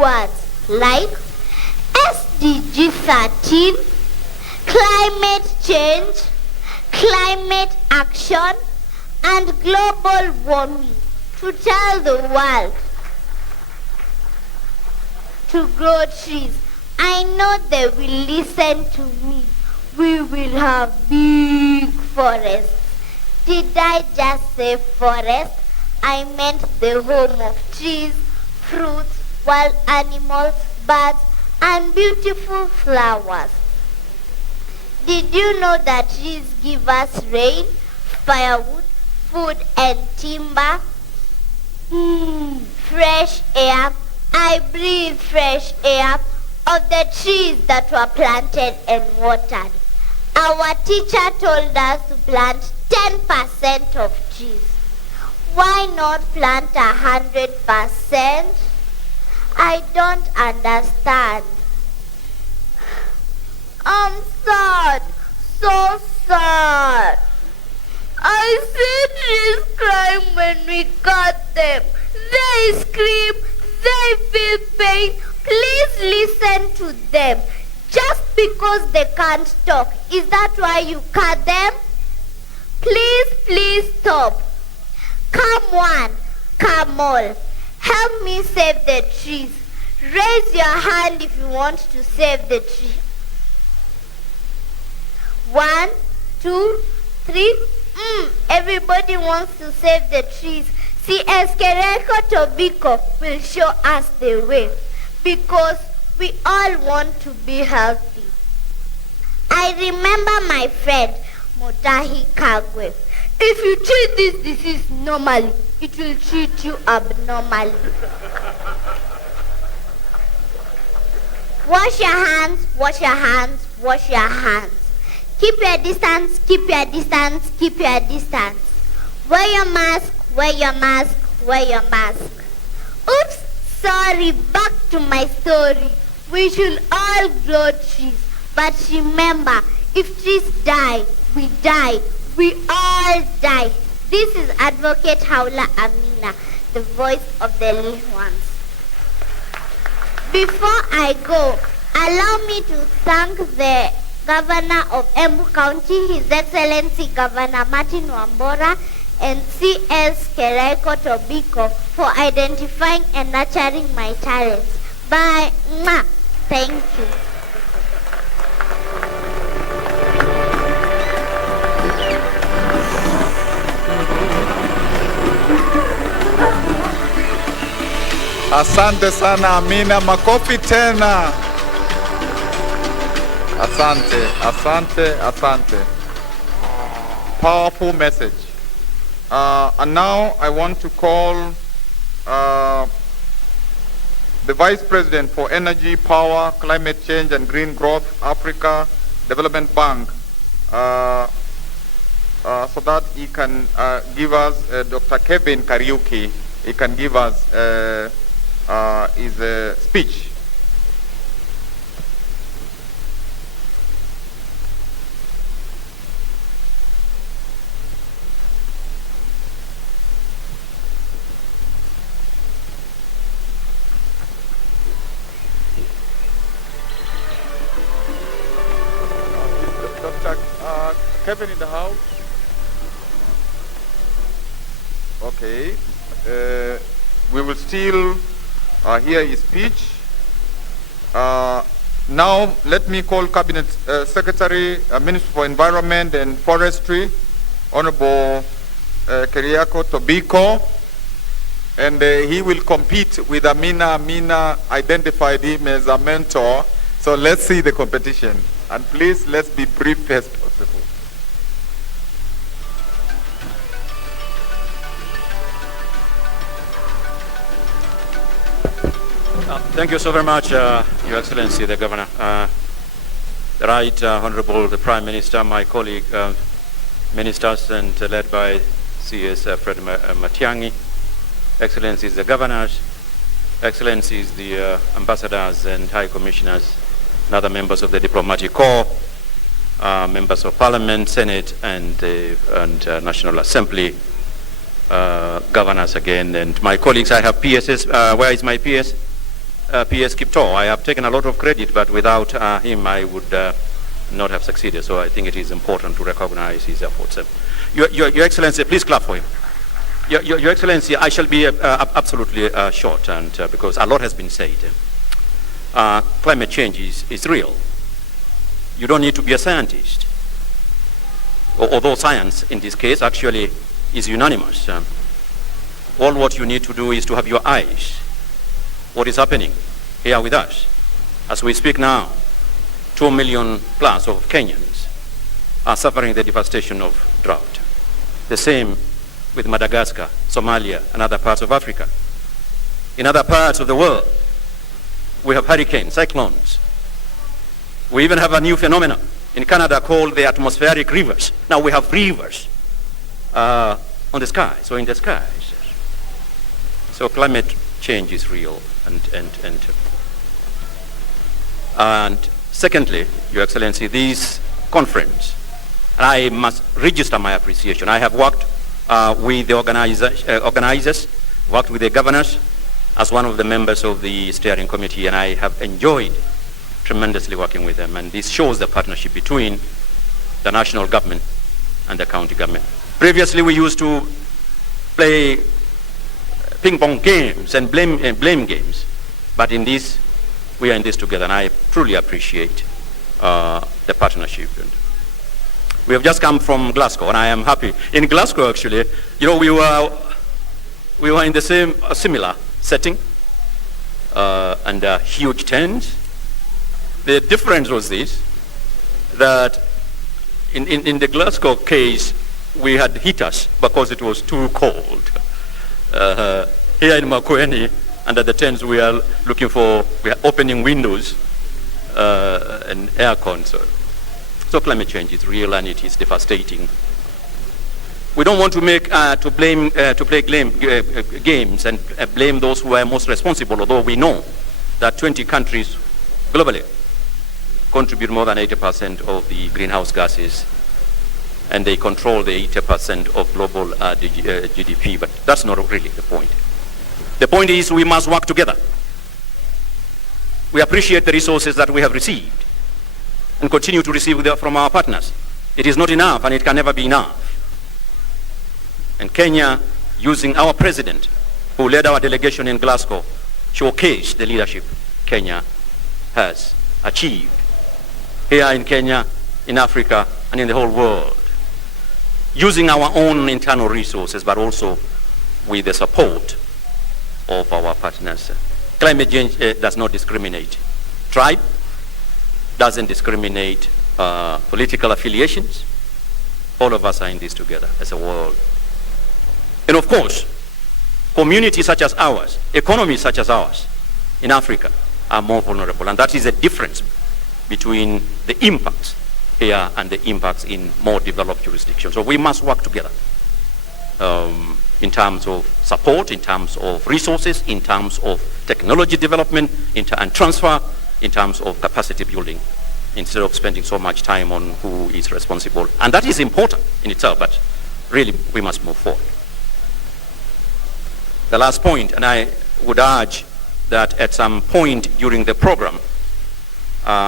words like SDG 13, climate change, climate action, and global warming to tell the world to grow trees. I know they will listen to me. We will have big forests. Did I just say forest? I meant the home of trees, fruits, wild animals, birds, and beautiful flowers. Did you know that trees give us rain, firewood, food, and timber? Fresh air. I breathe fresh air of the trees that were planted and watered. Our teacher told us to plant 10% of trees. Why not plant 100%? I don't understand. I'm sad, so sad. I see trees crying when we cut them. They scream, they feel pain. Please listen to them. Just because they can't talk, is that why you cut them? Please stop. Come one, come all. Help me save the trees. Raise your hand if you want to save the tree. 1, 2, 3. Everybody wants to save the trees. CS Kereko Tobiko will show us the way, because we all want to be healthy. I remember my friend Motahi Kagwe. If you treat this disease normally, it will treat you abnormally. Wash your hands, wash your hands, wash your hands. Keep your distance, keep your distance, keep your distance. Wear your mask, wear your mask, wear your mask. Oops, sorry, back to my story. We should all grow trees. But remember, if trees die, we die. We all die. This is Advocate Haula Amina, the voice of the little ones. Before I go, allow me to thank the Governor of Embu County, His Excellency Governor Martin Wambora, and CS Kereko Tobiko for identifying and nurturing my talents. Bye. Mwah. Thank you. Asante sana Amina, makofi tena. Asante. Powerful message. And now I want to call the Vice President for Energy, Power, Climate Change and Green Growth, Africa Development Bank, so that he can give us, Dr. Kevin Kariuki, he can give us his speech. Kevin in the house? Okay. We will still hear his speech. Now, let me call Cabinet Secretary, Minister for Environment and Forestry, Honorable Kereko Tobiko, and he will compete with Amina. Amina identified him as a mentor, so let's see the competition. And please, let's be brief as possible. Thank you so very much, Your Excellency, the Governor. The Right Honorable the Prime Minister, my colleague ministers, and led by CS Fred Matiang'i, Excellencies the Governors, Excellencies the Ambassadors and High Commissioners, and other members of the Diplomatic Corps, members of Parliament, Senate, and National Assembly, governors again, and my colleagues. I have PSs. Where is my PS? P.S. Kipto. I have taken a lot of credit, but without him, I would not have succeeded. So I think it is important to recognize his efforts. Your Excellency, please clap for him. Your Excellency, I shall be absolutely short, and because a lot has been said. Climate change is real. You don't need to be a scientist, although science in this case actually is unanimous. All what you need to do is to have your eyes. What is happening here with us? As we speak now, 2 million plus of Kenyans are suffering the devastation of drought. The same with Madagascar, Somalia, and other parts of Africa. In other parts of the world, we have hurricanes, cyclones. We even have a new phenomenon in Canada called the atmospheric rivers. Now we have rivers on the sky, so in the skies. So climate change is real. And secondly, Your Excellency, this conference, and I must register my appreciation. I have worked with the organizers, worked with the governors as one of the members of the steering committee, and I have enjoyed tremendously working with them. And this shows the partnership between the national government and the county government. Previously, we used to play ping pong games and blame games, but in this, we are in this together, and I truly appreciate the partnership. And we have just come from Glasgow, and I am happy. In Glasgow, actually, you know, we were in the same similar setting and huge tents. The difference was this: that in the Glasgow case, we had heaters because it was too cold. Here in Makueni, under the tents, we are opening windows and aircon. So climate change is real and it is devastating. We don't want to play games and blame those who are most responsible, although we know that 20 countries globally contribute more than 80% of the greenhouse gases, and they control the 80% of global GDP, but that's not really the point. The point is we must work together. We appreciate the resources that we have received and continue to receive from our partners. It is not enough, and it can never be enough. And Kenya, using our president, who led our delegation in Glasgow, showcased the leadership Kenya has achieved here in Kenya, in Africa, and in the whole world, using our own internal resources, but also with the support of our partners. Climate change does not discriminate tribe, doesn't discriminate political affiliations. All of us are in this together as a world. And of course, communities such as ours, economies such as ours in Africa are more vulnerable, and that is a difference between the impacts here and the impacts in more developed jurisdictions. So we must work together in terms of support, in terms of resources, in terms of technology development and transfer, in terms of capacity building, instead of spending so much time on who is responsible. And that is important in itself, but really we must move forward. The last point, and I would urge that at some point during the program,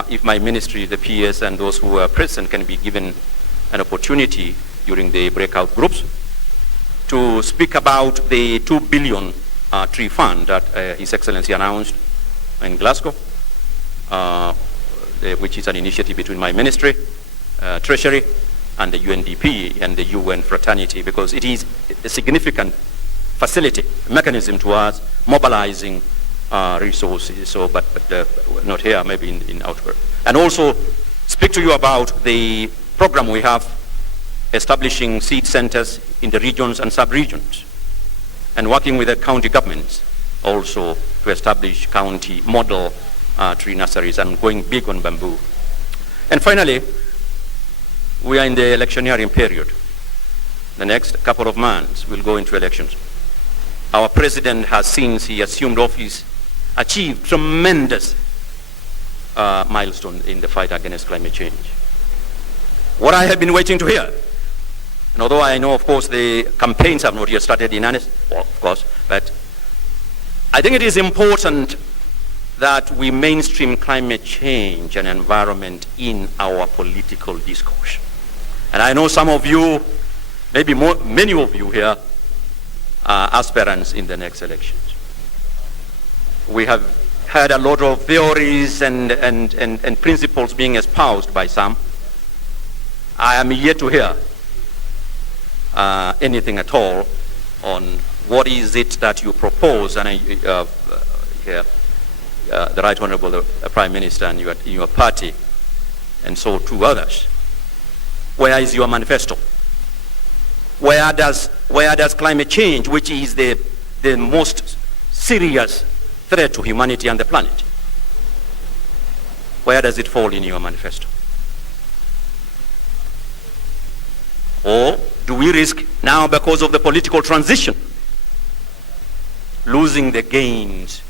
if my ministry, the PS, and those who are present can be given an opportunity during the breakout groups to speak about the 2 billion tree fund that His Excellency announced in Glasgow, which is an initiative between my ministry, Treasury, and the UNDP and the UN fraternity, because it is a significant facility, mechanism towards mobilizing resources, so, but not here, maybe in outward. And also speak to you about the program we have establishing seed centers in the regions and sub-regions, and working with the county governments also to establish county model tree nurseries and going big on bamboo. And finally, we are in the electioneering period. The next couple of months we'll go into elections. Our president has, since he assumed office, achieved tremendous milestone in the fight against climate change. What I have been waiting to hear, and although I know, of course, the campaigns have not yet started in earnest, well, of course, but I think it is important that we mainstream climate change and environment in our political discourse. And I know some of you, maybe many of you here, are aspirants in the next elections. We have heard a lot of theories and principles being espoused by some. I am yet to hear anything at all on what is it that you propose, and the Right Honorable Prime Minister and your party, and so to others. Where is your manifesto? Where does climate change, which is the most serious threat to humanity and the planet, where does it fall in your manifesto? Or do we risk now, because of the political transition, losing the gains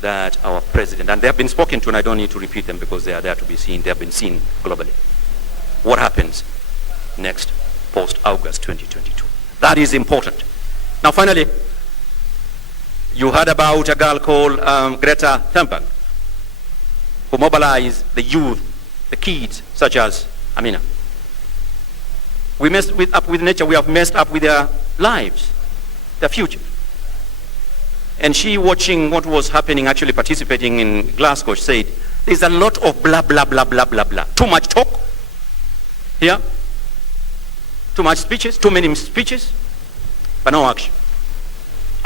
that our president, and they have been spoken to, and I don't need to repeat them because they are there to be seen, they have been seen globally. What happens next, post-August 2022? That is important. Now finally, you heard about a girl called Greta Thunberg, who mobilized the youth, the kids, such as Amina. We messed up with nature, we have messed up with their lives, their future. And she, watching what was happening, actually participating in Glasgow, said, there's a lot of blah, blah, blah, blah, blah, blah. Too much talk here, too much speeches, too many speeches, but no action.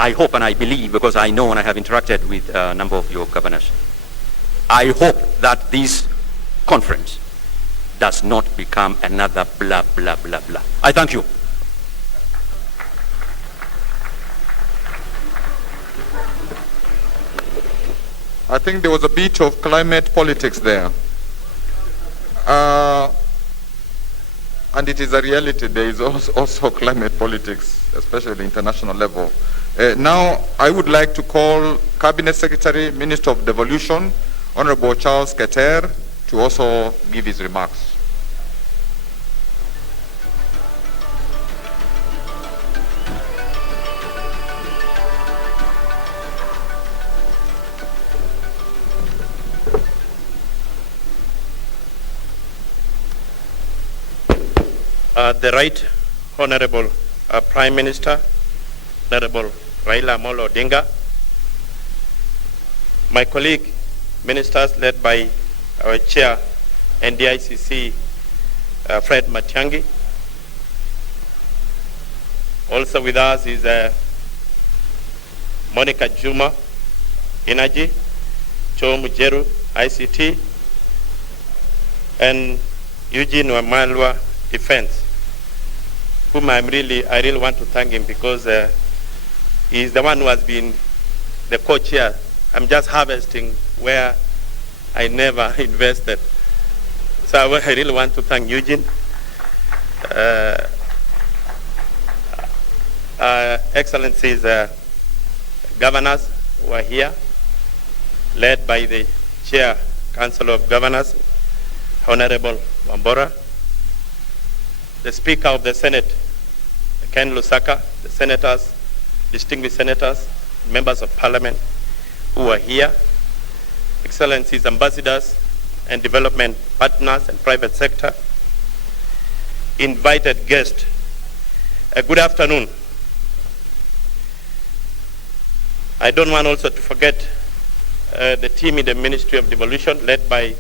I hope and I believe, because I know and I have interacted with a number of your governors, I hope that this conference does not become another blah, blah, blah, blah. I thank you. I think there was a bit of climate politics there. And it is a reality. There is also climate politics, especially international level. Now, I would like to call Cabinet Secretary, Minister of Devolution, Honorable Charles Keter, to also give his remarks. The Right Honorable Prime Minister, Honorable Raila Amolo Odinga, my colleague ministers led by our chair, NDICC, Fred Matiang'i. Also with us is Monica Juma, Energy, Joe Mujeru, ICT, and Eugene Wamalwa, Defense, whom I really want to thank him, because he's the one who has been the co-chair. I'm just harvesting where I never invested. So I really want to thank Eugene. Excellencies, governors who are here, led by the Chair, Council of Governors, Honorable Wambora, the Speaker of the Senate, Ken Lusaka, the senators, distinguished senators, members of Parliament who are here, Excellencies, ambassadors and development partners and private sector, invited guests, good afternoon. I don't want also to forget the team in the Ministry of Devolution, led by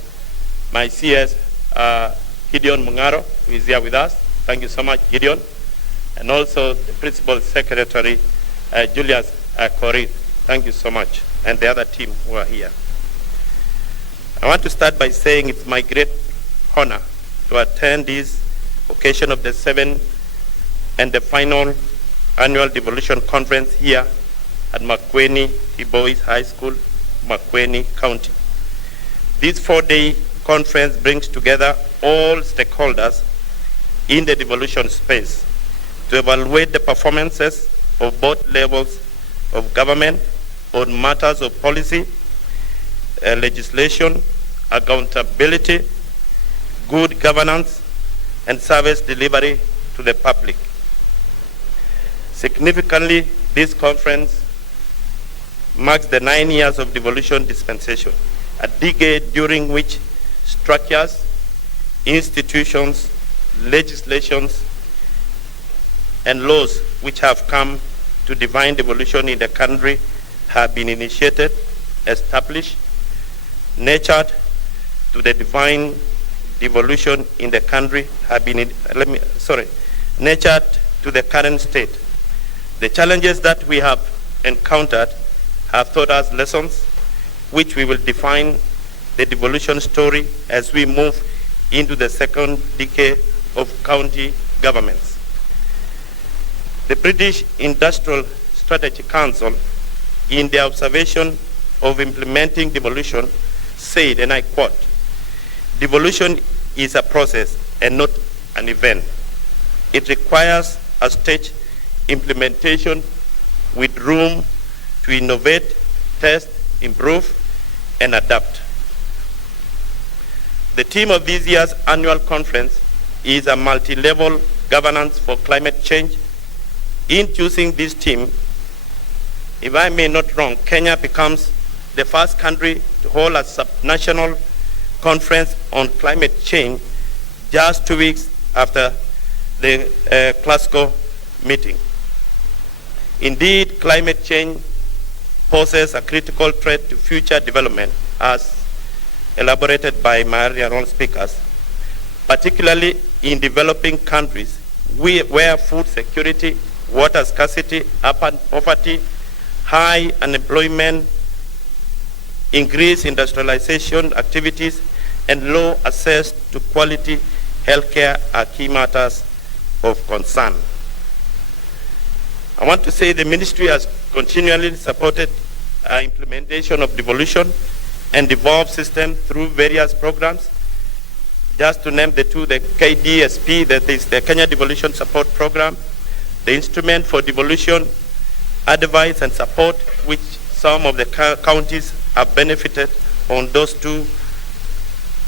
my CS, Gideon Mungaro, who is here with us. Thank you so much, Gideon. And also the Principal Secretary, Julius Corith. Thank you so much. And the other team who are here. I want to start by saying it's my great honor to attend this occasion of the 7th and the final annual Devolution Conference here at Makueni Boys High School, Makueni County. This 4-day conference brings together all stakeholders in the devolution space to evaluate the performances of both levels of government on matters of policy, legislation, accountability, good governance, and service delivery to the public. Significantly, this conference marks the 9 years of devolution dispensation, a decade during which structures, institutions, legislations, and laws which have come to define devolution in the country have been initiated, established, nurtured to the divine devolution in the country have been, nurtured to the current state. The challenges that we have encountered have taught us lessons which we will define the devolution story as we move into the second decade of county governments. The British Industrial Strategy Council, in their observation of implementing devolution, said, and I quote, "Devolution is a process and not an event. It requires a staged implementation with room to innovate, test, improve, and adapt." The theme of this year's annual conference is a multi-level governance for climate change. In choosing this theme, if I may not wrong, Kenya becomes the first country to hold a subnational conference on climate change just 2 weeks after the Glasgow meeting. Indeed, climate change poses a critical threat to future development, as elaborated by my earlier speakers, particularly in developing countries where food security, water scarcity, urban poverty, high unemployment, increased industrialization activities, and low access to quality healthcare are key matters of concern. I want to say the ministry has continually supported implementation of devolution and devolved system through various programs. Just to name the two, the KDSP, that is the Kenya Devolution Support Program, the Instrument for Devolution Advice and Support, which some of the counties have benefited on those two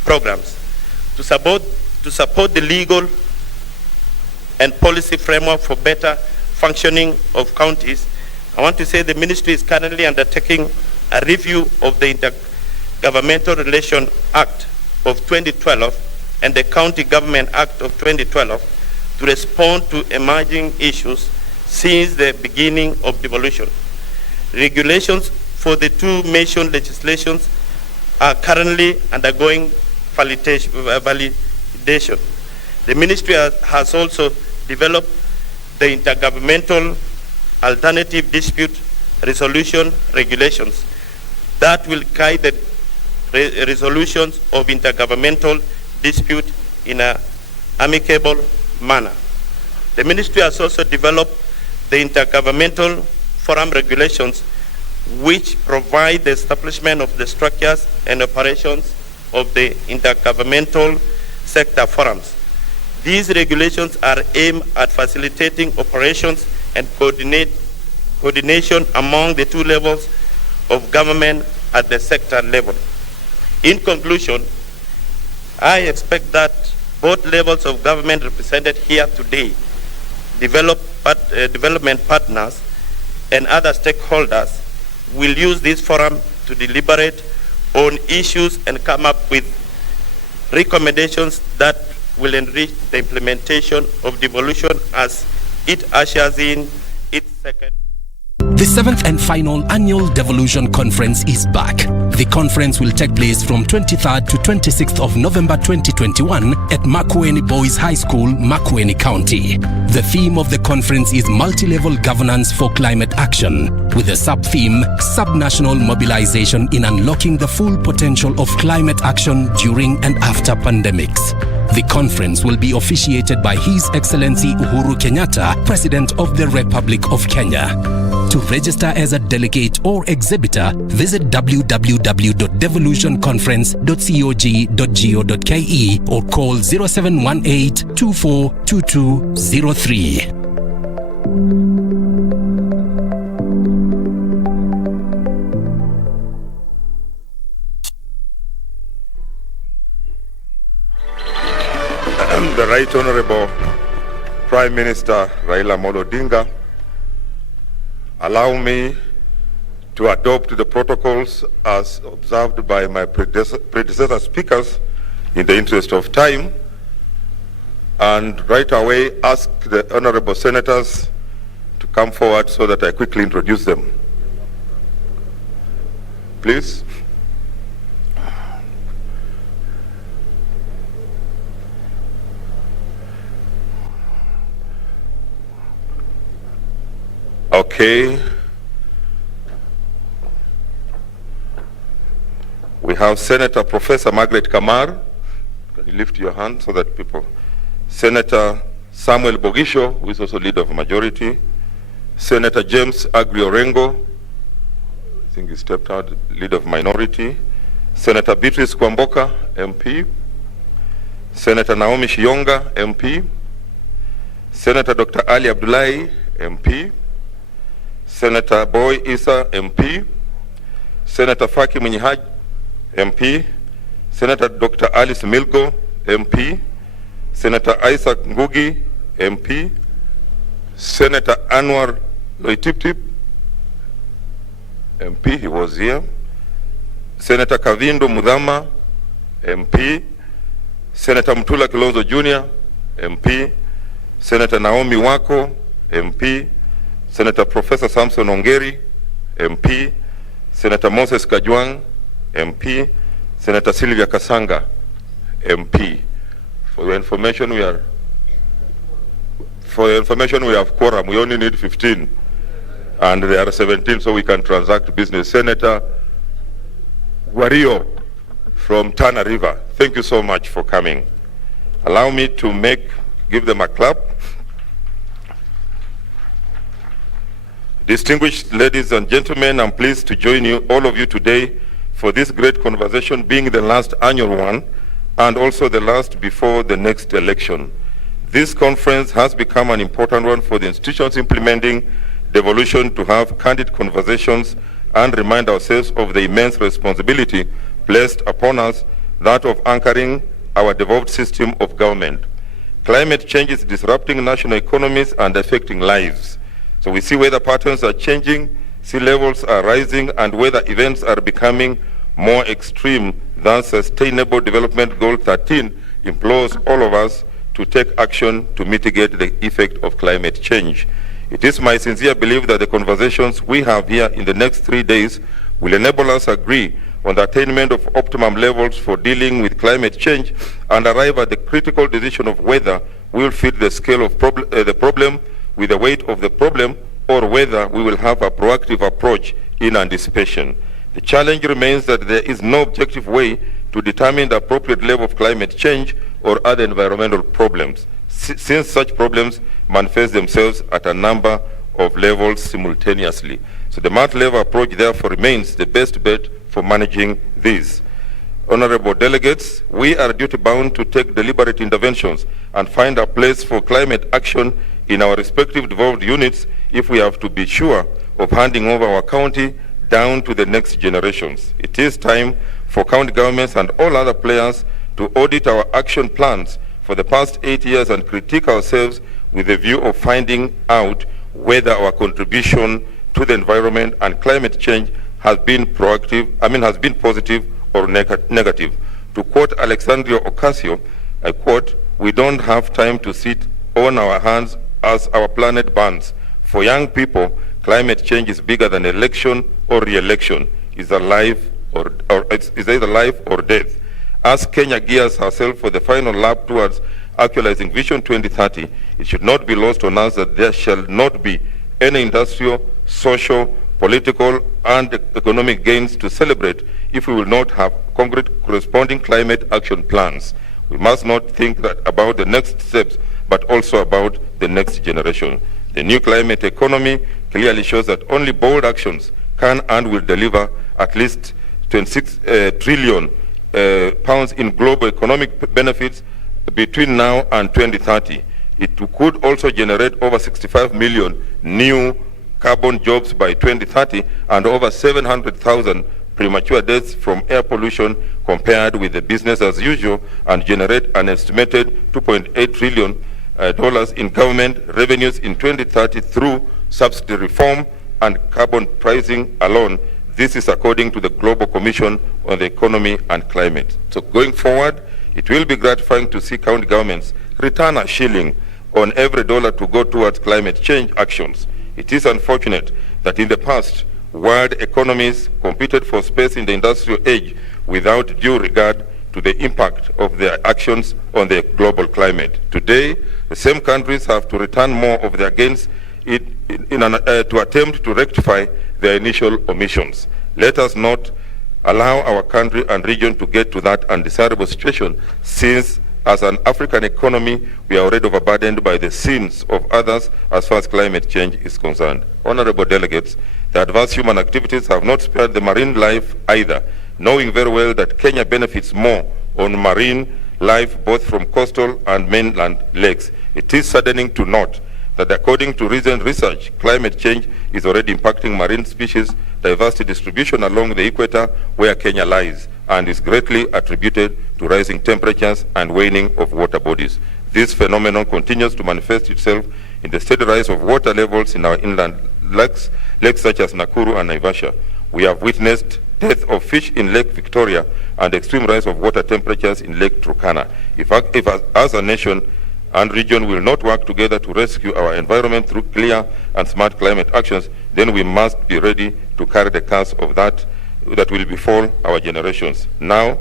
programs. To support the legal and policy framework for better functioning of counties, I want to say the ministry is currently undertaking a review of the Intergovernmental Relation Act of 2012 and the County Government Act of 2012 to respond to emerging issues since the beginning of devolution. Regulations for the two mentioned legislations are currently undergoing validation. The ministry has also developed the Intergovernmental Alternative Dispute Resolution Regulations that will guide the resolutions of intergovernmental dispute in an amicable manner. The ministry has also developed the Intergovernmental Forum Regulations, which provide the establishment of the structures and operations of the intergovernmental sector forums. These regulations are aimed at facilitating operations and coordination among the two levels of government at the sector level. In conclusion, I expect that both levels of government represented here today, development partners and other stakeholders, will use this forum to deliberate on issues and come up with recommendations that will enrich the implementation of devolution as it ushers in its second. The 7th and final annual Devolution Conference is back. The conference will take place from 23rd to 26th of November 2021 at Makueni Boys High School, Makueni County. The theme of the conference is multi-level governance for climate action, with the sub-theme, Subnational Mobilization in Unlocking the Full Potential of Climate Action During and After Pandemics. The conference will be officiated by His Excellency Uhuru Kenyatta, President of the Republic of Kenya. To register as a delegate or exhibitor, visit www.devolutionconference.cog.go.ke or call 0718 242203. The Right Honorable Prime Minister Raila Amolo Odinga, allow me to adopt the protocols as observed by my predecessor speakers in the interest of time, and right away ask the honorable senators to come forward so that I quickly introduce them. Please. Okay. We have Senator Professor Margaret Kamar. Can you lift your hand so that people... Senator Samuel Bogisho, who is also leader of majority. Senator James Agri Orengo, I think he stepped out, leader of minority. Senator Beatrice Kwamboka, MP. Senator Naomi Shionga, MP. Senator Dr. Ali Abdullahi, MP. Senator Boy Issa, MP. Senator Faki Munyihaj, MP. Senator Dr. Alice Milgo, MP. Senator Isaac Ngugi, MP. Senator Anwar Loitiptip, MP, he was here. Senator Kavindo Mudhama, MP. Senator Mtula Kilonzo Jr., MP. Senator Naomi Wako, MP. Senator Professor Samson Ongeri, MP. Senator Moses Kajwang, MP. Senator Sylvia Kasanga, MP. For your information, we have quorum. We only need 15. And there are 17, so we can transact business. Senator Wario from Tana River, thank you so much for coming. Allow me to give them a clap. Distinguished ladies and gentlemen, I'm pleased to join all of you today for this great conversation, being the last annual one and also the last before the next election. This conference has become an important one for the institutions implementing devolution to have candid conversations and remind ourselves of the immense responsibility placed upon us, that of anchoring our devolved system of government. Climate change is disrupting national economies and affecting lives. So we see weather patterns are changing, sea levels are rising, and weather events are becoming more extreme. Thus, Sustainable Development Goal 13 implores all of us to take action to mitigate the effect of climate change. It is my sincere belief that the conversations we have here in the next 3 days will enable us agree on the attainment of optimum levels for dealing with climate change and arrive at the critical decision of whether we will fit the scale of the problem with the weight of the problem, or whether we will have a proactive approach in anticipation. The challenge remains that there is no objective way to determine the appropriate level of climate change or other environmental problems, since such problems manifest themselves at a number of levels simultaneously. So the multi-level approach therefore remains the best bet for managing these. Honorable delegates, we are duty-bound to take deliberate interventions and find a place for climate action in our respective devolved units if we have to be sure of handing over our county down to the next generations. It is time for county governments and all other players to audit our action plans for the past 8 years and critique ourselves with a view of finding out whether our contribution to the environment and climate change has been positive or negative. To quote Alexandria Ocasio, I quote, "We don't have time to sit on our hands as our planet burns. For young people, climate change is bigger than election or re-election. It's either life or death." As Kenya gears herself for the final lap towards actualizing Vision 2030, it should not be lost on us that there shall not be any industrial, social, political, and economic gains to celebrate if we will not have concrete corresponding climate action plans. We must not think about the next steps, but also about the next generation. The new climate economy clearly shows that only bold actions can and will deliver at least 26 trillion pounds in global economic benefits between now and 2030. It could also generate over 65 million new carbon jobs by 2030 and over 700,000 premature deaths from air pollution compared with the business as usual, and generate an estimated $2.8 trillion in government revenues in 2030 through subsidy reform and carbon pricing alone. This is according to the Global Commission on the Economy and Climate. So going forward, it will be gratifying to see county governments return a shilling on every dollar to go towards climate change actions. It is unfortunate that in the past, world economies competed for space in the industrial age without due regard to the impact of their actions on the global climate. Today, the same countries have to return more of their gains to attempt to rectify their initial omissions. Let us not allow our country and region to get to that undesirable situation, since as an African economy, we are already overburdened by the sins of others as far as climate change is concerned. Honorable delegates, the advanced human activities have not spared the marine life either, knowing very well that Kenya benefits more on marine life both from coastal and mainland lakes. It is saddening to note that according to recent research, climate change is already impacting marine species diversity distribution along the equator where Kenya lies, and is greatly attributed to rising temperatures and waning of water bodies. This phenomenon continues to manifest itself in the steady rise of water levels in our inland lakes such as Nakuru and Naivasha. We have witnessed death of fish in Lake Victoria and extreme rise of water temperatures in Lake Turkana. If as a nation and region will not work together to rescue our environment through clear and smart climate actions, then we must be ready to carry the curse of that will befall our generations. Now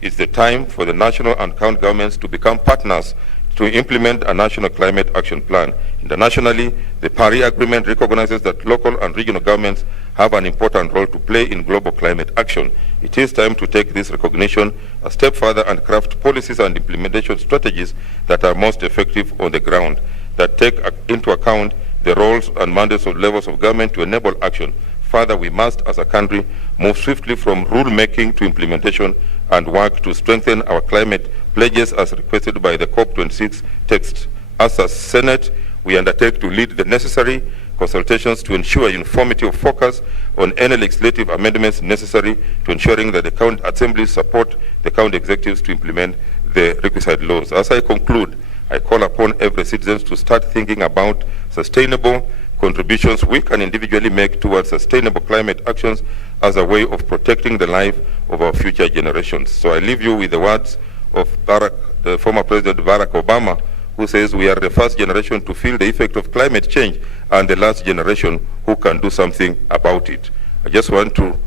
is the time for the national and county governments to become partners to implement a national climate action plan. Internationally, the Paris Agreement recognizes that local and regional governments have an important role to play in global climate action. It is time to take this recognition a step further and craft policies and implementation strategies that are most effective on the ground, that take into account the roles and mandates of levels of government to enable action. Further, we must, as a country, move swiftly from rule-making to implementation and work to strengthen our climate pledges as requested by the COP26 text. As a Senate, we undertake to lead the necessary consultations to ensure uniformity of focus on any legislative amendments necessary to ensuring that the county assemblies support the county executives to implement the requisite laws. As I conclude, I call upon every citizen to start thinking about sustainable contributions we can individually make towards sustainable climate actions as a way of protecting the life of our future generations. So I leave you with the words of the former President Barack Obama, who says we are the first generation to feel the effect of climate change and the last generation who can do something about it. I just want to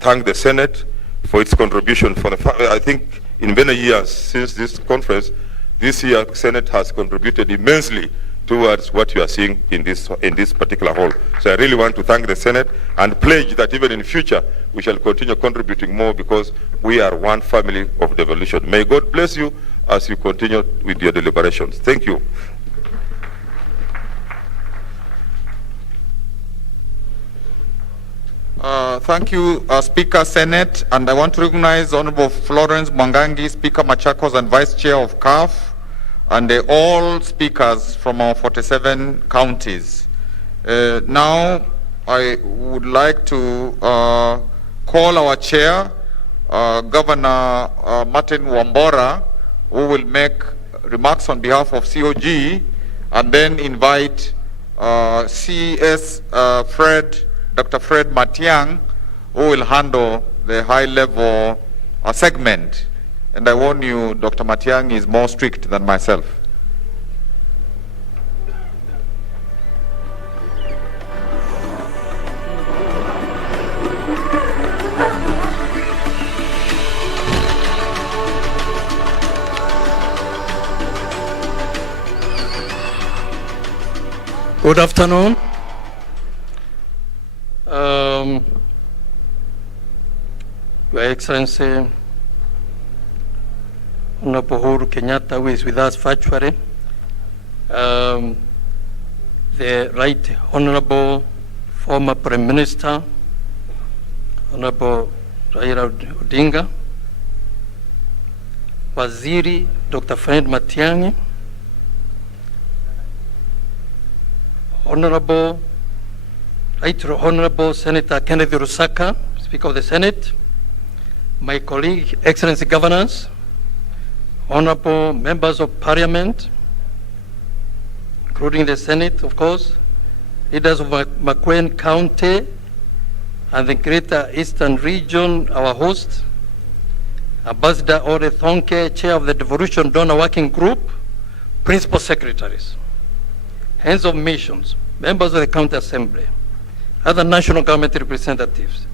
thank the Senate for its contribution. I think in many years since this conference, this year Senate has contributed immensely towards what you are seeing in this particular hall. So I really want to thank the Senate and pledge that even in future we shall continue contributing more, because we are one family of devolution. May God bless you as you continue with your deliberations. Thank you. Thank you, Speaker Senate, and I want to recognize Honorable Florence Mwangangi, Speaker Machakos and Vice Chair of CAF, and all speakers from our 47 counties. Now, I would like to call our chair, Governor Martin Wambora, who will make remarks on behalf of COG, and then invite CS Dr. Fred Matiang, who will handle the high-level segment. And I warn you, Dr. Matiang is more strict than myself. Good afternoon. Your Excellency, Honorable Uhuru Kenyatta, who is with us virtually, the Right Honorable former Prime Minister, Honorable Raila Odinga, Waziri Dr. Fred Matiang'i, Right Honorable Senator Kennedy Rusaka, Speaker of the Senate, my colleague, Excellency Governors, Honorable Members of Parliament, including the Senate, of course, leaders of Makueni County and the Greater Eastern Region, our host, Ambassador Ore Thonke, Chair of the Devolution Donor Working Group, Principal Secretaries, Heads of Missions, members of the County Assembly, other national government representatives,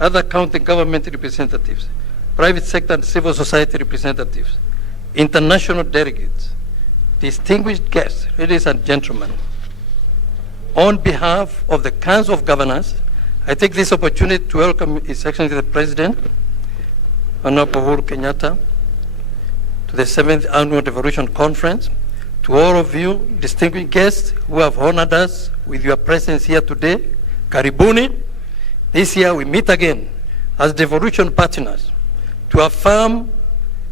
other county government representatives, private sector and civil society representatives, international delegates, distinguished guests, ladies and gentlemen. On behalf of the Council of Governors, I take this opportunity to welcome His Excellency the President, Honorable Uhuru Kenyatta, to the 7th Annual Devolution Conference. To all of you, distinguished guests who have honored us with your presence here today, Karibuni. This year we meet again as devolution partners to affirm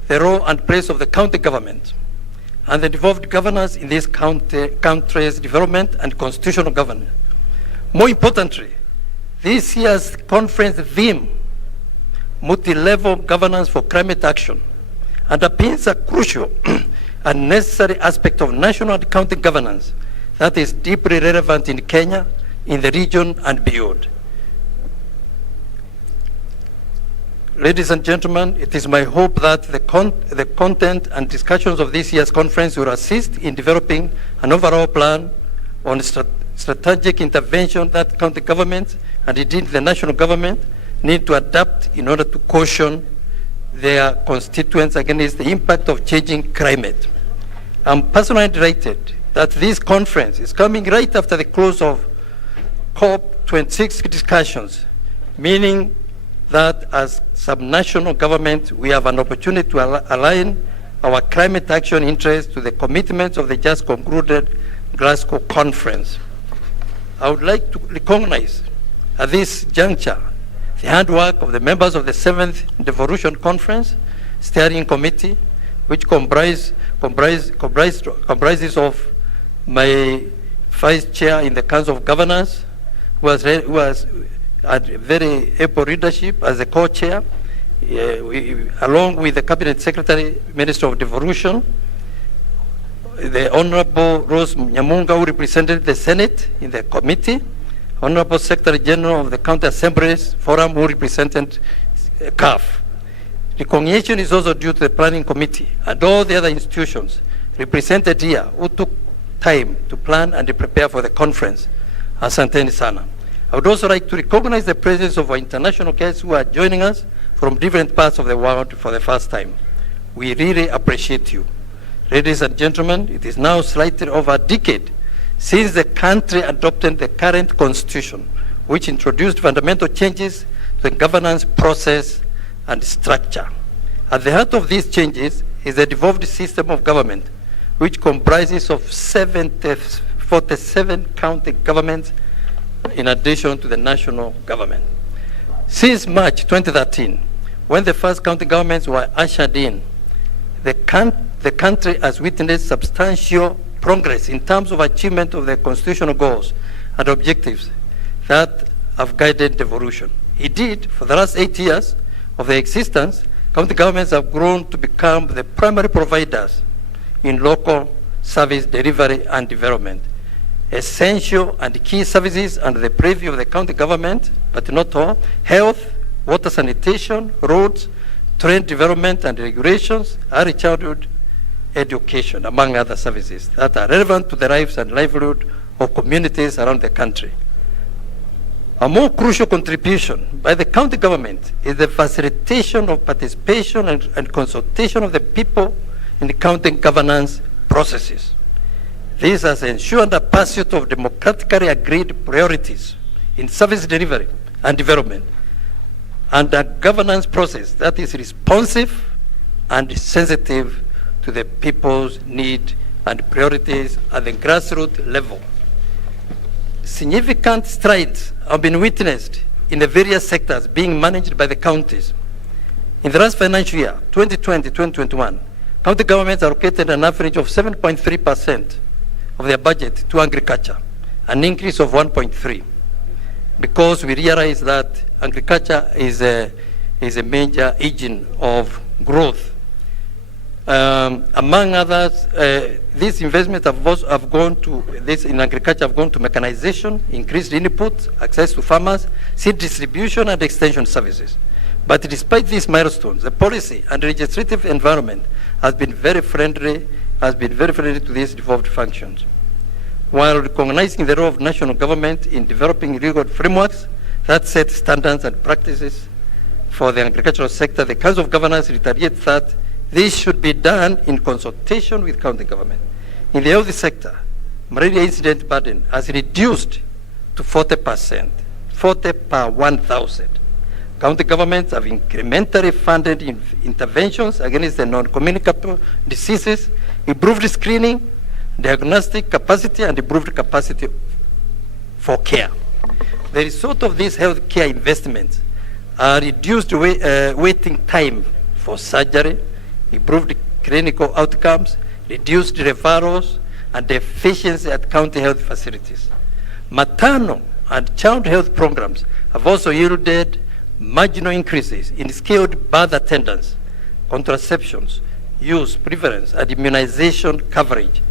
the role and place of the county government and the devolved governors in this country's development and constitutional governance. More importantly, this year's conference theme, multi-level governance for climate action, underpins a crucial and necessary aspect of national and county governance that is deeply relevant in Kenya, in the region and beyond. Ladies and gentlemen, it is my hope that the content and discussions of this year's conference will assist in developing an overall plan on strategic intervention that county governments and indeed the national government need to adapt in order to caution their constituents against the impact of changing climate. I'm personally delighted that this conference is coming right after the close of COP26 discussions, meaning that as subnational government, we have an opportunity to align our climate action interests to the commitments of the just concluded Glasgow conference. I would like to recognize at this juncture the hard work of the members of the 7th Devolution Conference Steering Committee, which comprises of my Vice Chair in the Council of Governors, who has had very able leadership as a co-chair, along with the Cabinet Secretary, Minister of Devolution, the Honorable Rose Nyamunga, who represented the Senate in the committee, Honorable Secretary General of the County Assemblies Forum, who represented CAF. Recognition is also due to the Planning Committee and all the other institutions represented here who took time to plan and to prepare for the conference. Asanteni sana. I would also like to recognize the presence of our international guests who are joining us from different parts of the world for the first time. We really appreciate you. Ladies and gentlemen, it is now slightly over a decade since the country adopted the current constitution, which introduced fundamental changes to the governance process and structure. At the heart of these changes is the devolved system of government, which comprises of 47 county governments in addition to the national government. Since March 2013, when the first county governments were ushered in, the country has witnessed substantial progress in terms of achievement of the constitutional goals and objectives that have guided devolution. Indeed, for the last 8 years of their existence, county governments have grown to become the primary providers in local service delivery and development. Essential and key services under the purview of the county government, but not all: health, water sanitation, roads, trade development and regulations, early childhood education, among other services that are relevant to the lives and livelihood of communities around the country. A more crucial contribution by the county government is the facilitation of participation and consultation of the people in the county governance processes. This has ensured a pursuit of democratically agreed priorities in service delivery and development, and a governance process that is responsive and sensitive to the people's needs and priorities at the grassroots level. Significant strides have been witnessed in the various sectors being managed by the counties. In the last financial year, 2020-2021, county governments allocated an average of 7.3% of their budget to agriculture, an increase of 1.3%, because we realize that agriculture is a major engine of growth. Among others, these investments have gone to in agriculture have gone to mechanization, increased input, access to farmers, seed distribution, and extension services. But despite these milestones, the policy and legislative environment has been very friendly to these devolved functions. While recognizing the role of national government in developing legal frameworks that set standards and practices for the agricultural sector, the Council of Governors reiterates that this should be done in consultation with county government. In the health sector, malaria incident burden has reduced to 40%, 40 per 1,000. County governments have incrementally funded interventions against the non-communicable diseases, improved screening, diagnostic capacity, and improved capacity for care. The result of these health care investments are reduced waiting time for surgery, improved clinical outcomes, reduced referrals, and efficiency at county health facilities. Maternal and child health programs have also yielded marginal increases in skilled birth attendance, contraceptions, use, prevalence, and immunization coverage.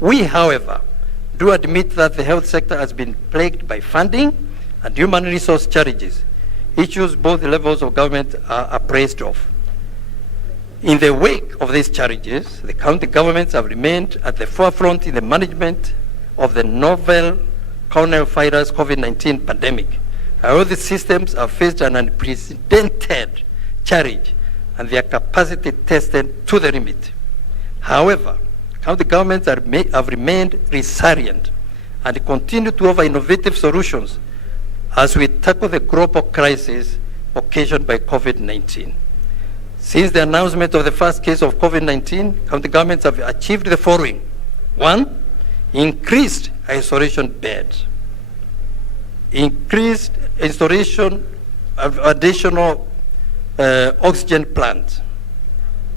We, however, do admit that the health sector has been plagued by funding and human resource challenges, issues both levels of government are appraised of. In the wake of these challenges, the county governments have remained at the forefront in the management of the novel coronavirus COVID-19 pandemic. Our health systems have faced an unprecedented challenge and their capacity tested to the limit. However, county governments have remained resilient and continue to offer innovative solutions as we tackle the global crisis occasioned by COVID-19. Since the announcement of the first case of COVID-19, county governments have achieved the following. 1, increased isolation beds. Increased installation of additional oxygen plants.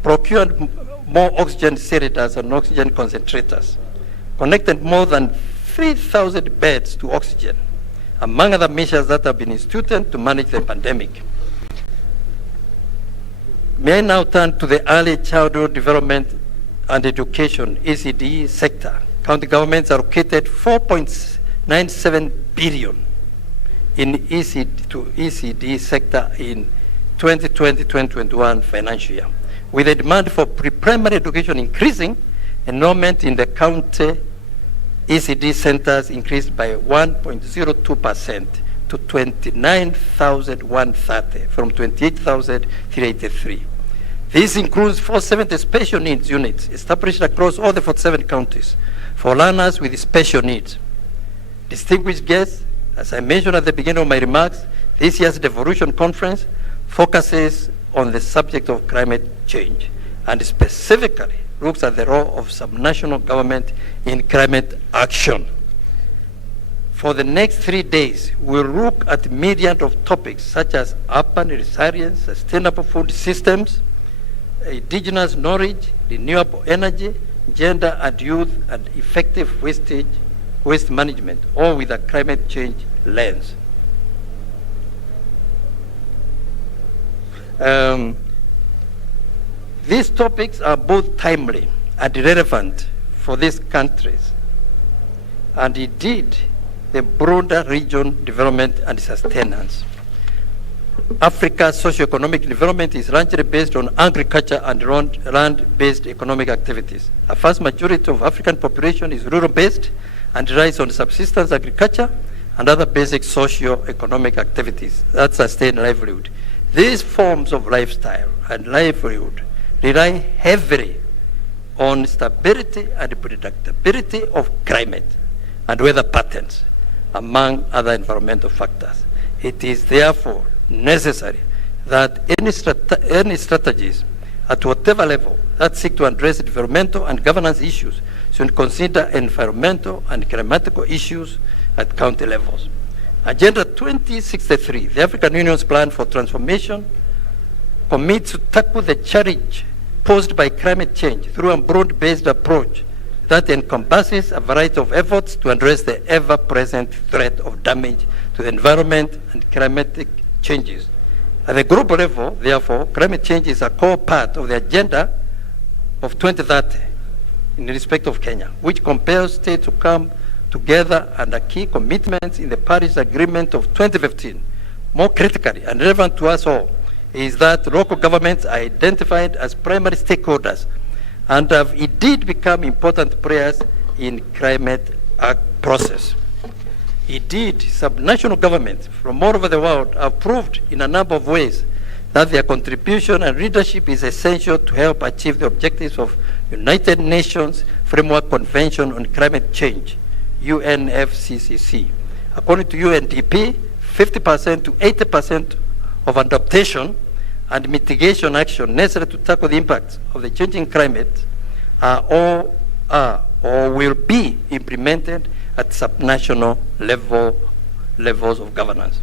Procured more oxygen cylinders and oxygen concentrators. Connected more than 3,000 beds to oxygen, among other measures that have been instituted to manage the pandemic. May I now turn to the early childhood development and education ECD sector. County governments allocated 4.97 billion in ECD sector in 2020-2021 financial year. With the demand for pre-primary education increasing, enrollment in the county ECD centers increased by 1.02% to 29,130 from 28,383. This includes 470 special needs units established across all the 47 counties for learners with special needs. Distinguished guests, as I mentioned at the beginning of my remarks, this year's Devolution Conference focuses on the subject of climate change and specifically looks at the role of subnational government in climate action. For the next 3 days, we'll look at a myriad of topics such as urban resilience, sustainable food systems, indigenous knowledge, renewable energy, gender and youth, and effective waste management, all with a climate change lens. These topics are both timely and relevant for these countries, and indeed the broader region development and sustenance. Africa's socio-economic development is largely based on agriculture and land-based economic activities. A vast majority of African population is rural-based and relies on subsistence agriculture and other basic socio-economic activities that sustain livelihood. These forms of lifestyle and livelihood rely heavily on stability and predictability of climate and weather patterns, among other environmental factors. It is therefore necessary that any strategies at whatever level that seek to address environmental and governance issues should consider environmental and climatical issues at county levels. Agenda 2063, the African Union's plan for transformation, commits to tackle the challenge posed by climate change through a broad-based approach that encompasses a variety of efforts to address the ever-present threat of damage to the environment and climatic changes. At the global level, therefore, climate change is a core part of the agenda of 2030 in respect of Kenya, which compels states to come together under key commitments in the Paris Agreement of 2015. More critically and relevant to us all is that local governments are identified as primary stakeholders and have indeed become important players in climate process. Indeed, subnational governments from all over the world have proved in a number of ways that their contribution and leadership is essential to help achieve the objectives of United Nations Framework Convention on Climate Change, UNFCCC. According to UNDP, 50% to 80% of adaptation and mitigation action necessary to tackle the impacts of the changing climate are or will be implemented at subnational levels of governance.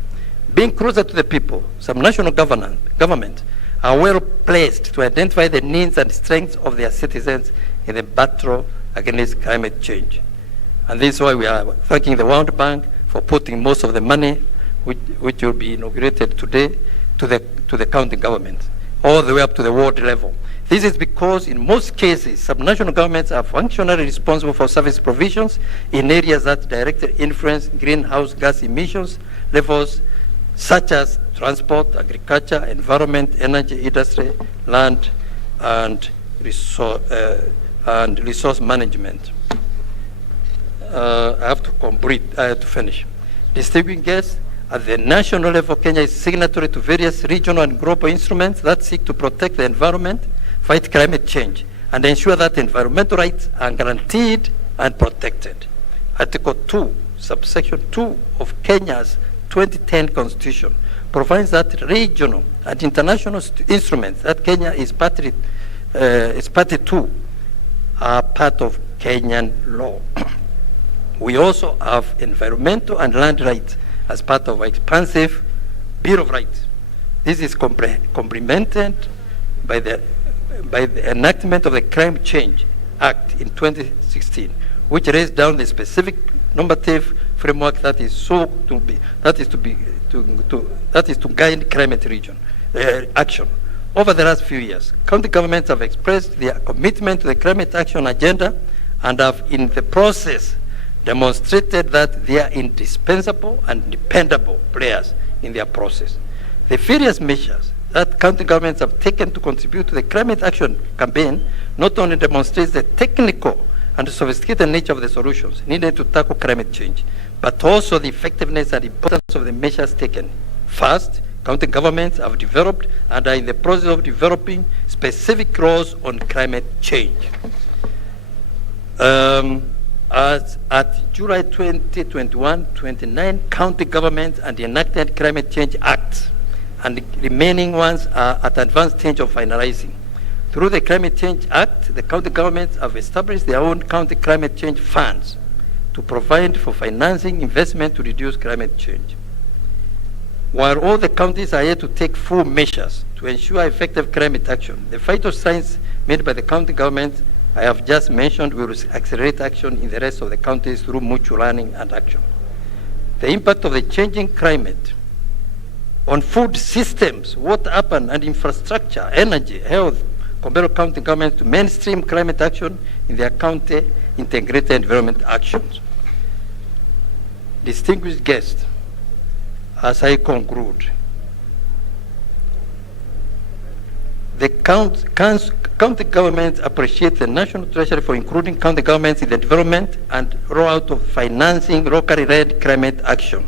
Being closer to the people, subnational government are well placed to identify the needs and strengths of their citizens in the battle against climate change. And this is why we are thanking the World Bank for putting most of the money which will be inaugurated today to the county government, all the way up to the ward level. This is because in most cases, subnational governments are functionally responsible for service provisions in areas that directly influence greenhouse gas emissions levels, such as transport, agriculture, environment, energy, industry, land, and resource management. I have to finish. Distinguished guests, at the national level, Kenya is signatory to various regional and global instruments that seek to protect the environment, fight climate change, and ensure that environmental rights are guaranteed and protected. Article 2, subsection 2 of Kenya's 2010 Constitution provides that regional and international instruments that Kenya is party to are part of Kenyan law. We also have environmental and land rights as part of our expansive Bill of Rights. This is complemented by the enactment of the Climate Change Act in 2016, which lays down the specific normative framework that is to guide climate action. Over the last few years, county governments have expressed their commitment to the climate action agenda and have, in the process, demonstrated that they are indispensable and dependable players in their process. The various measures that county governments have taken to contribute to the climate action campaign not only demonstrates the technical and sophisticated nature of the solutions needed to tackle climate change, but also the effectiveness and importance of the measures taken. First, county governments have developed and are in the process of developing specific laws on climate change. As at July 2021, 29 county governments and the enacted Climate Change Act, and the remaining ones are at advanced stage of finalizing. Through the Climate Change Act, the county governments have established their own county climate change funds to provide for financing investment to reduce climate change. While all the counties are yet to take full measures to ensure effective climate action, the vital strides made by the county government I have just mentioned will accelerate action in the rest of the counties through mutual learning and action. The impact of the changing climate on food systems, water and infrastructure, energy, health, compel county governments to mainstream climate action in their county integrated development actions. Distinguished guests, as I conclude, the county governments appreciate the National Treasury for including county governments in the development and rollout of financing locally led climate action.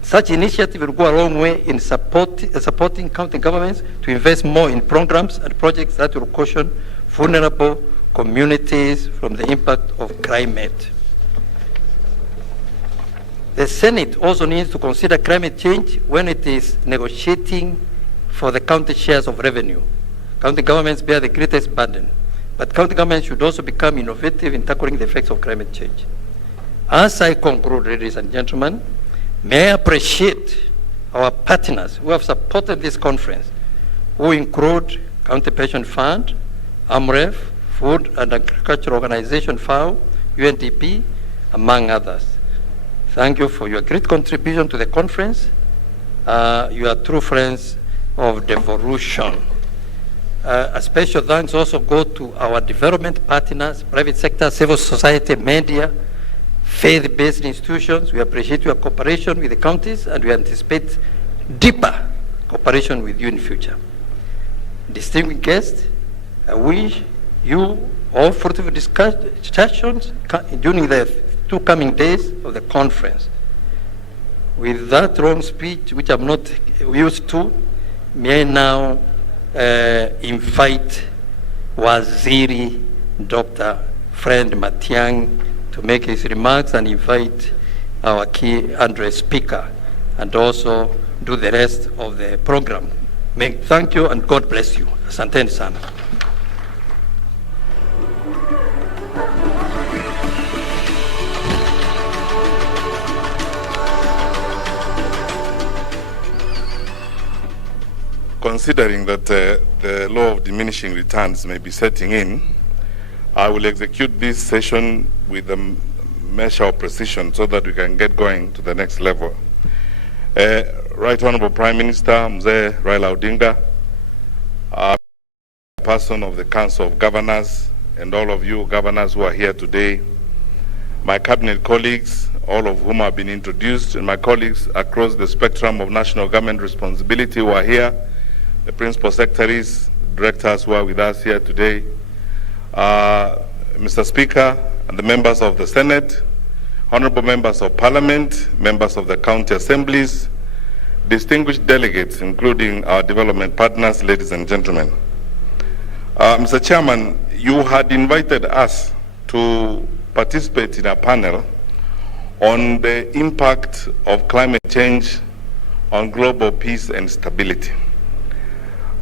Such initiative will go a long way in supporting county governments to invest more in programs and projects that will caution vulnerable communities from the impact of climate. The Senate also needs to consider climate change when it is negotiating for the county shares of revenue. County governments bear the greatest burden, but county governments should also become innovative in tackling the effects of climate change. As I conclude, ladies and gentlemen, may I appreciate our partners who have supported this conference, who include County Pension Fund, AMREF, Food and Agriculture Organization, FAO, UNDP, among others. Thank you for your great contribution to the conference. You are true friends of Devolution. A special thanks also go to our development partners, private sector, civil society, media, faith-based institutions. We appreciate your cooperation with the counties, and we anticipate deeper cooperation with you in future. Distinguished guests, I wish you all fruitful discussions during the 2 coming days of the conference. With that long speech, which I'm not used to, may I now invite Waziri Dr. Fred Matiang'i to make his remarks, and invite our key address speaker, and also do the rest of the program. Thank you, and God bless you. Asanteni sana. Considering that the law of diminishing returns may be setting in, I will execute this session with a measure of precision so that we can get going to the next level. Right Honorable Prime Minister Mzee Raila Odinga, person of the Council of Governors, and all of you governors who are here today, my cabinet colleagues, all of whom have been introduced, and my colleagues across the spectrum of national government responsibility who are here, the principal secretaries, directors who are with us here today, Mr. Speaker, and the members of the Senate, honorable members of Parliament, members of the county assemblies, distinguished delegates, including our development partners, ladies and gentlemen. Mr. Chairman, you had invited us to participate in a panel on the impact of climate change on global peace and stability.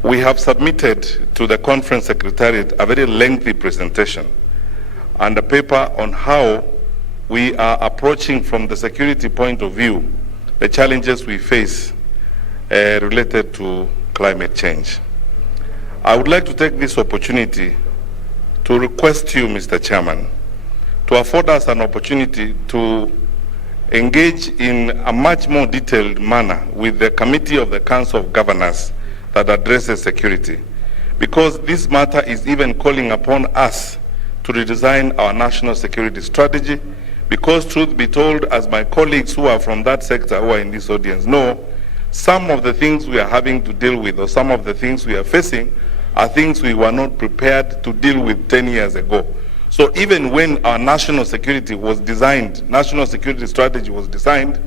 We have submitted to the conference secretariat a very lengthy presentation and a paper on how we are approaching from the security point of view the challenges we face related to climate change. I would like to take this opportunity to request you, Mr. Chairman, to afford us an opportunity to engage in a much more detailed manner with the Committee of the Council of Governors that addresses security, because this matter is even calling upon us to redesign our national security strategy, because truth be told, as my colleagues who are from that sector who are in this audience know, some of the things we are having to deal with, or some of the things we are facing, are things we were not prepared to deal with 10 years ago. So even when our national security was designed, national security strategy was designed,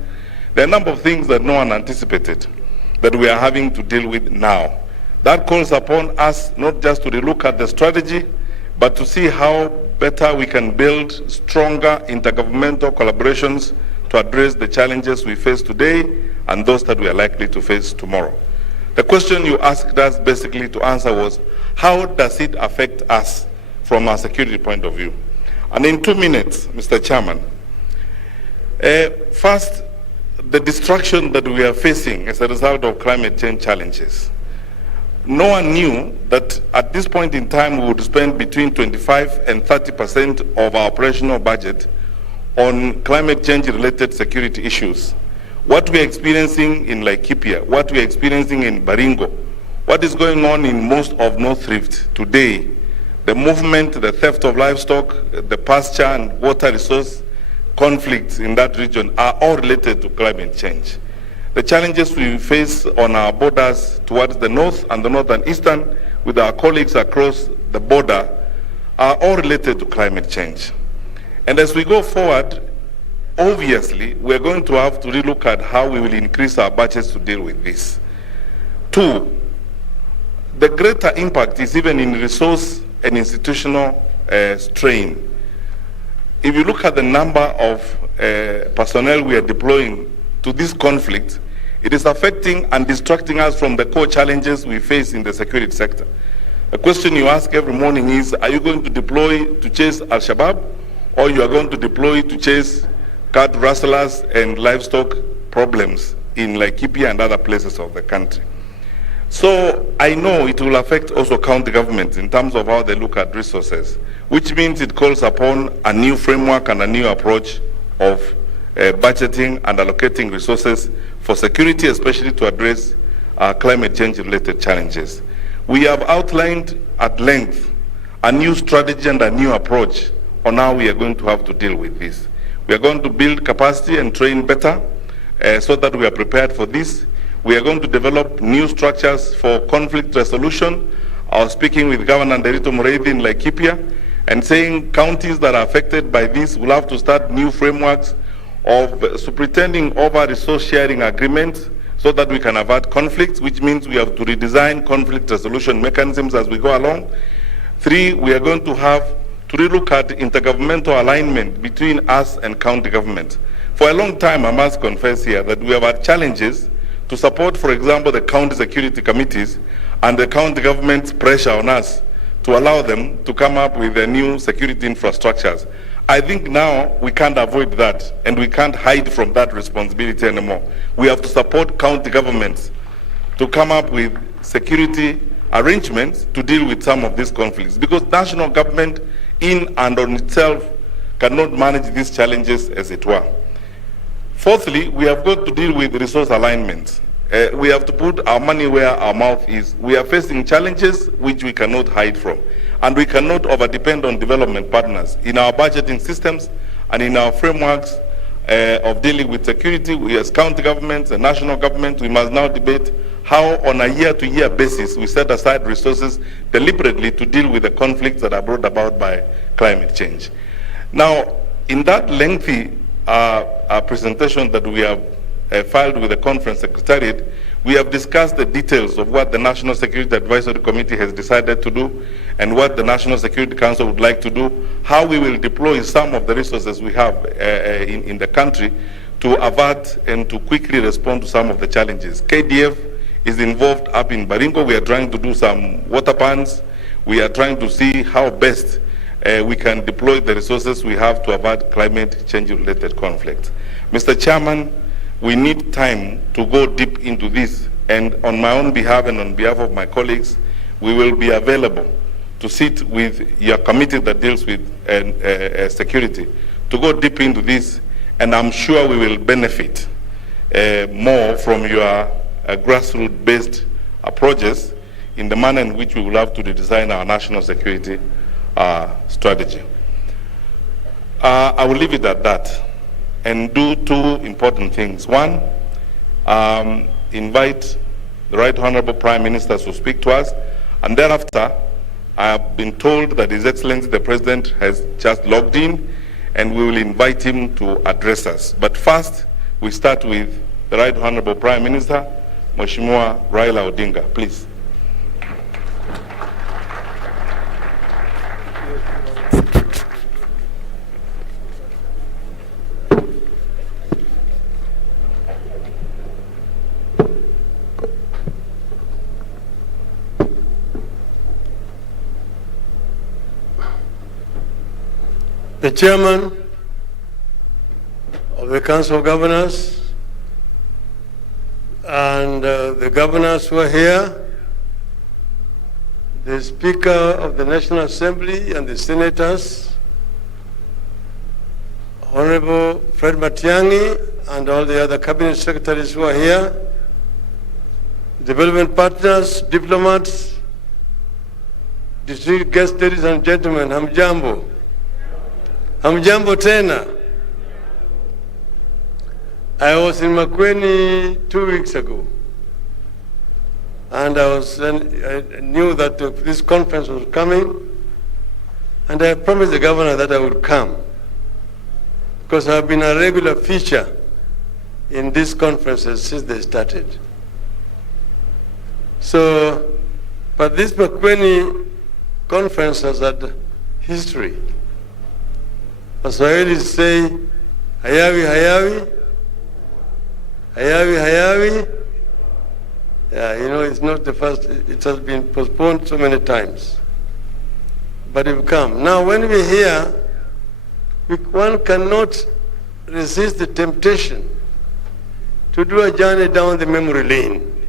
there are a number of things that no one anticipated that we are having to deal with now. That calls upon us not just to relook at the strategy, but to see how better we can build stronger intergovernmental collaborations to address the challenges we face today and those that we are likely to face tomorrow. The question you asked us basically to answer was, how does it affect us from a security point of view? And in 2 minutes, Mr. Chairman, first, the destruction that we are facing as a result of climate change challenges. No one knew that at this point in time we would spend between 25 and 30% of our operational budget on climate change related security issues. What we are experiencing in Laikipia, what we are experiencing in Baringo, what is going on in most of North Rift today, the movement, the theft of livestock, the pasture and water resource conflicts in that region are all related to climate change. The challenges we face on our borders towards the north and the north and eastern with our colleagues across the border are all related to climate change. And as we go forward, obviously, we're going to have to relook at how we will increase our budgets to deal with this. 2, the greater impact is even in resource and institutional strain. If you look at the number of personnel we are deploying to this conflict, it is affecting and distracting us from the core challenges we face in the security sector. The question you ask every morning is, are you going to deploy to chase Al-Shabaab, or you are going to deploy to chase cat rustlers and livestock problems in Laikipia and other places of the country? So I know it will affect also county governments in terms of how they look at resources, which means it calls upon a new framework and a new approach of budgeting and allocating resources for security, especially to address climate change related challenges. We have outlined at length a new strategy and a new approach on how we are going to have to deal with this. We are going to build capacity and train better so that we are prepared for this. We are going to develop new structures for conflict resolution. I was speaking with Governor Nderito Mureithi in Laikipia and saying counties that are affected by this will have to start new frameworks of superintending over resource sharing agreements so that we can avert conflicts, which means we have to redesign conflict resolution mechanisms as we go along. 3, we are going to have to relook at intergovernmental alignment between us and county governments. For a long time, I must confess here that we have had challenges to support, for example, the county security committees and the county government's pressure on us to allow them to come up with their new security infrastructures. I think now we can't avoid that and we can't hide from that responsibility anymore. We have to support county governments to come up with security arrangements to deal with some of these conflicts, because national government in and on itself cannot manage these challenges as it were. Fourthly, we have got to deal with resource alignment. We have to put our money where our mouth is. We are facing challenges which we cannot hide from, and we cannot overdepend on development partners. In our budgeting systems and in our frameworks of dealing with security, we as county governments and national government, we must now debate how on a year-to-year basis we set aside resources deliberately to deal with the conflicts that are brought about by climate change. Now, in that lengthy presentation that we have filed with the conference secretariat, we have discussed the details of what the National Security Advisory Committee has decided to do and what the National Security Council would like to do, how we will deploy some of the resources we have in the country to avert and to quickly respond to some of the challenges. KDF is involved up in Baringo. We are trying to do some water pans. We are trying to see how best we can deploy the resources we have to avert climate change-related conflicts. Mr. Chairman, we need time to go deep into this, and on my own behalf and on behalf of my colleagues, we will be available to sit with your committee that deals with security to go deep into this, and I'm sure we will benefit more from your grassroots-based approaches in the manner in which we will have to redesign our national security strategy. I will leave it at that and do 2 important things. One, invite the Right Honorable Prime Minister to speak to us, and thereafter, I have been told that His Excellency the President has just logged in, and we will invite him to address us. But first, we start with the Right Honorable Prime Minister, Mheshimiwa Raila Odinga, please. The Chairman of the Council of Governors and the governors who are here, the Speaker of the National Assembly and the Senators, Honorable Fred Matiang'i and all the other Cabinet Secretaries who are here, development partners, diplomats, distinguished guests, ladies and gentlemen, hamjambo. Hamjambo tena. I was in Makueni 2 weeks ago, and I knew that this conference was coming, and I promised the governor that I would come, because I've been a regular feature in these conferences since they started. So, but this Makueni conference has had history. Waswahili say, hayawi hayawi, hayawi hayawi. Yeah, you know, it's not the first, it has been postponed so many times. But it will come. Now, when we hear, one cannot resist the temptation to do a journey down the memory lane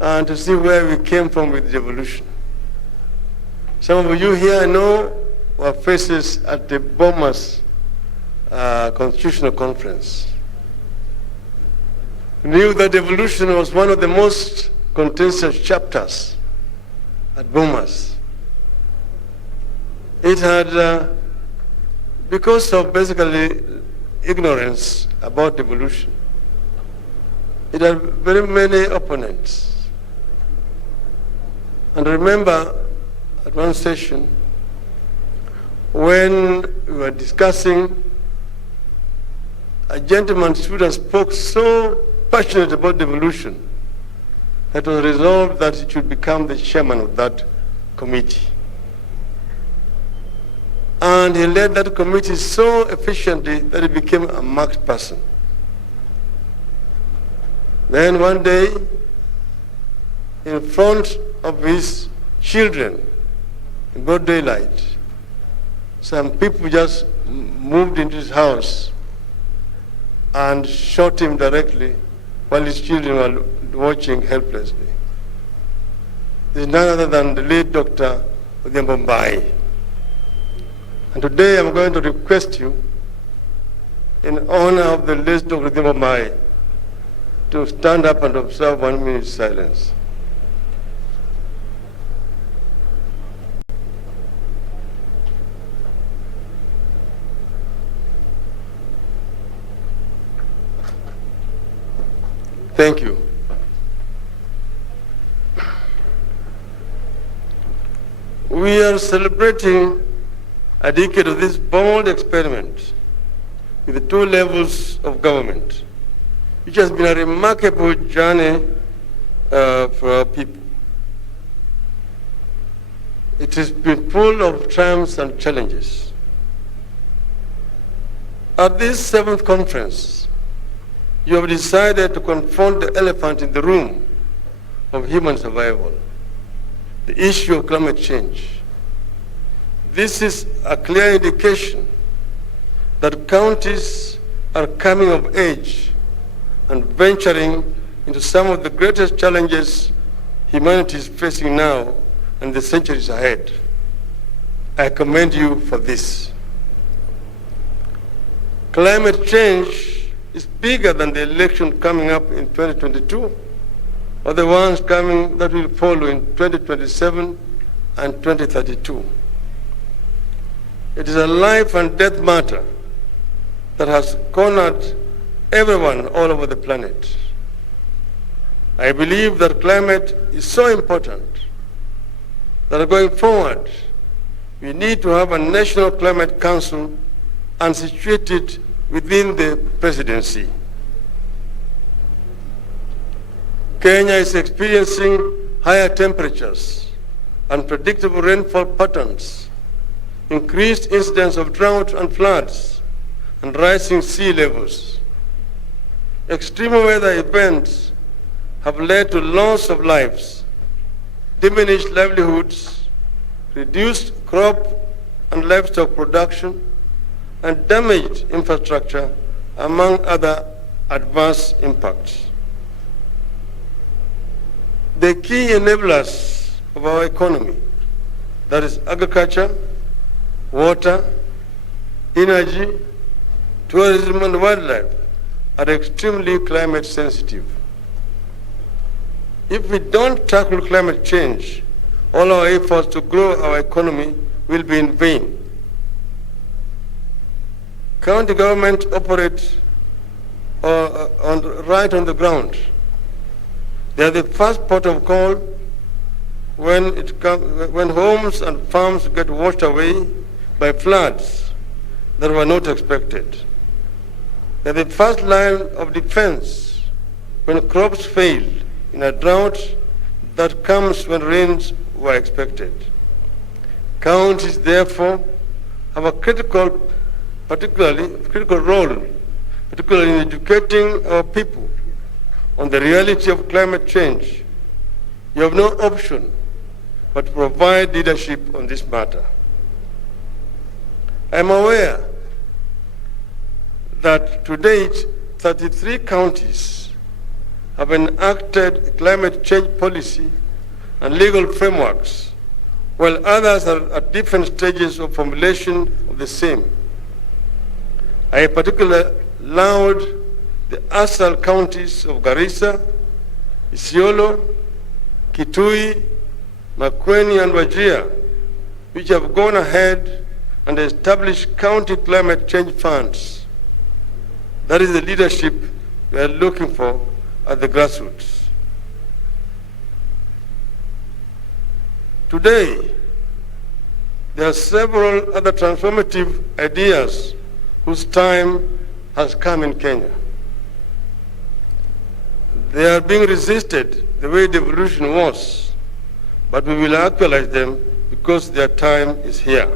and to see where we came from with devolution. Some of you here know were faces at the Bomas Constitutional Conference. We knew that devolution was one of the most contentious chapters at Bomas. It had, because of basically ignorance about devolution, it had very many opponents. And I remember at one session when we were discussing, a gentleman student spoke so passionate about devolution that it was resolved that he should become the chairman of that committee. And he led that committee so efficiently that he became a marked person. Then one day, in front of his children, in broad daylight, some people just moved into his house and shot him directly while his children were watching helplessly. This is none other than the late Dr. Mbai. And today I'm going to request you, in honor of the late Dr. Mbai, to stand up and observe 1 minute silence. Thank you. We are celebrating a decade of this bold experiment with the two levels of government, which has been a remarkable journey for our people. It has been full of triumphs and challenges. At this 7th conference, you have decided to confront the elephant in the room of human survival, the issue of climate change. This is a clear indication that counties are coming of age and venturing into some of the greatest challenges humanity is facing now and the centuries ahead. I commend you for this. Climate change is bigger than the election coming up in 2022 or the ones coming that will follow in 2027 and 2032. It is a life and death matter that has cornered everyone all over the planet. I believe that climate is so important that going forward, we need to have a National Climate Council and situate it within the presidency. Kenya is experiencing higher temperatures, unpredictable rainfall patterns, increased incidence of drought and floods, and rising sea levels. Extreme weather events have led to loss of lives, diminished livelihoods, reduced crop and livestock production, and damaged infrastructure, among other adverse impacts. The key enablers of our economy, that is agriculture, water, energy, tourism, and wildlife, are extremely climate sensitive. If we don't tackle climate change, all our efforts to grow our economy will be in vain. County government operates right on the ground. They are the first port of call when homes and farms get washed away by floods that were not expected. They are the first line of defense when crops fail in a drought that comes when rains were expected. Counties, therefore, have a critical role, particularly in educating our people on the reality of climate change. You have no option but to provide leadership on this matter. I am aware that to date, 33 counties have enacted climate change policy and legal frameworks, while others are at different stages of formulation of the same. I particularly laud the ASAL counties of Garissa, Isiolo, Kitui, Makueni, and Wajir, which have gone ahead and established county climate change funds. That is the leadership we are looking for at the grassroots. Today, there are several other transformative ideas whose time has come in Kenya. They are being resisted the way devolution was, but we will actualize them because their time is here.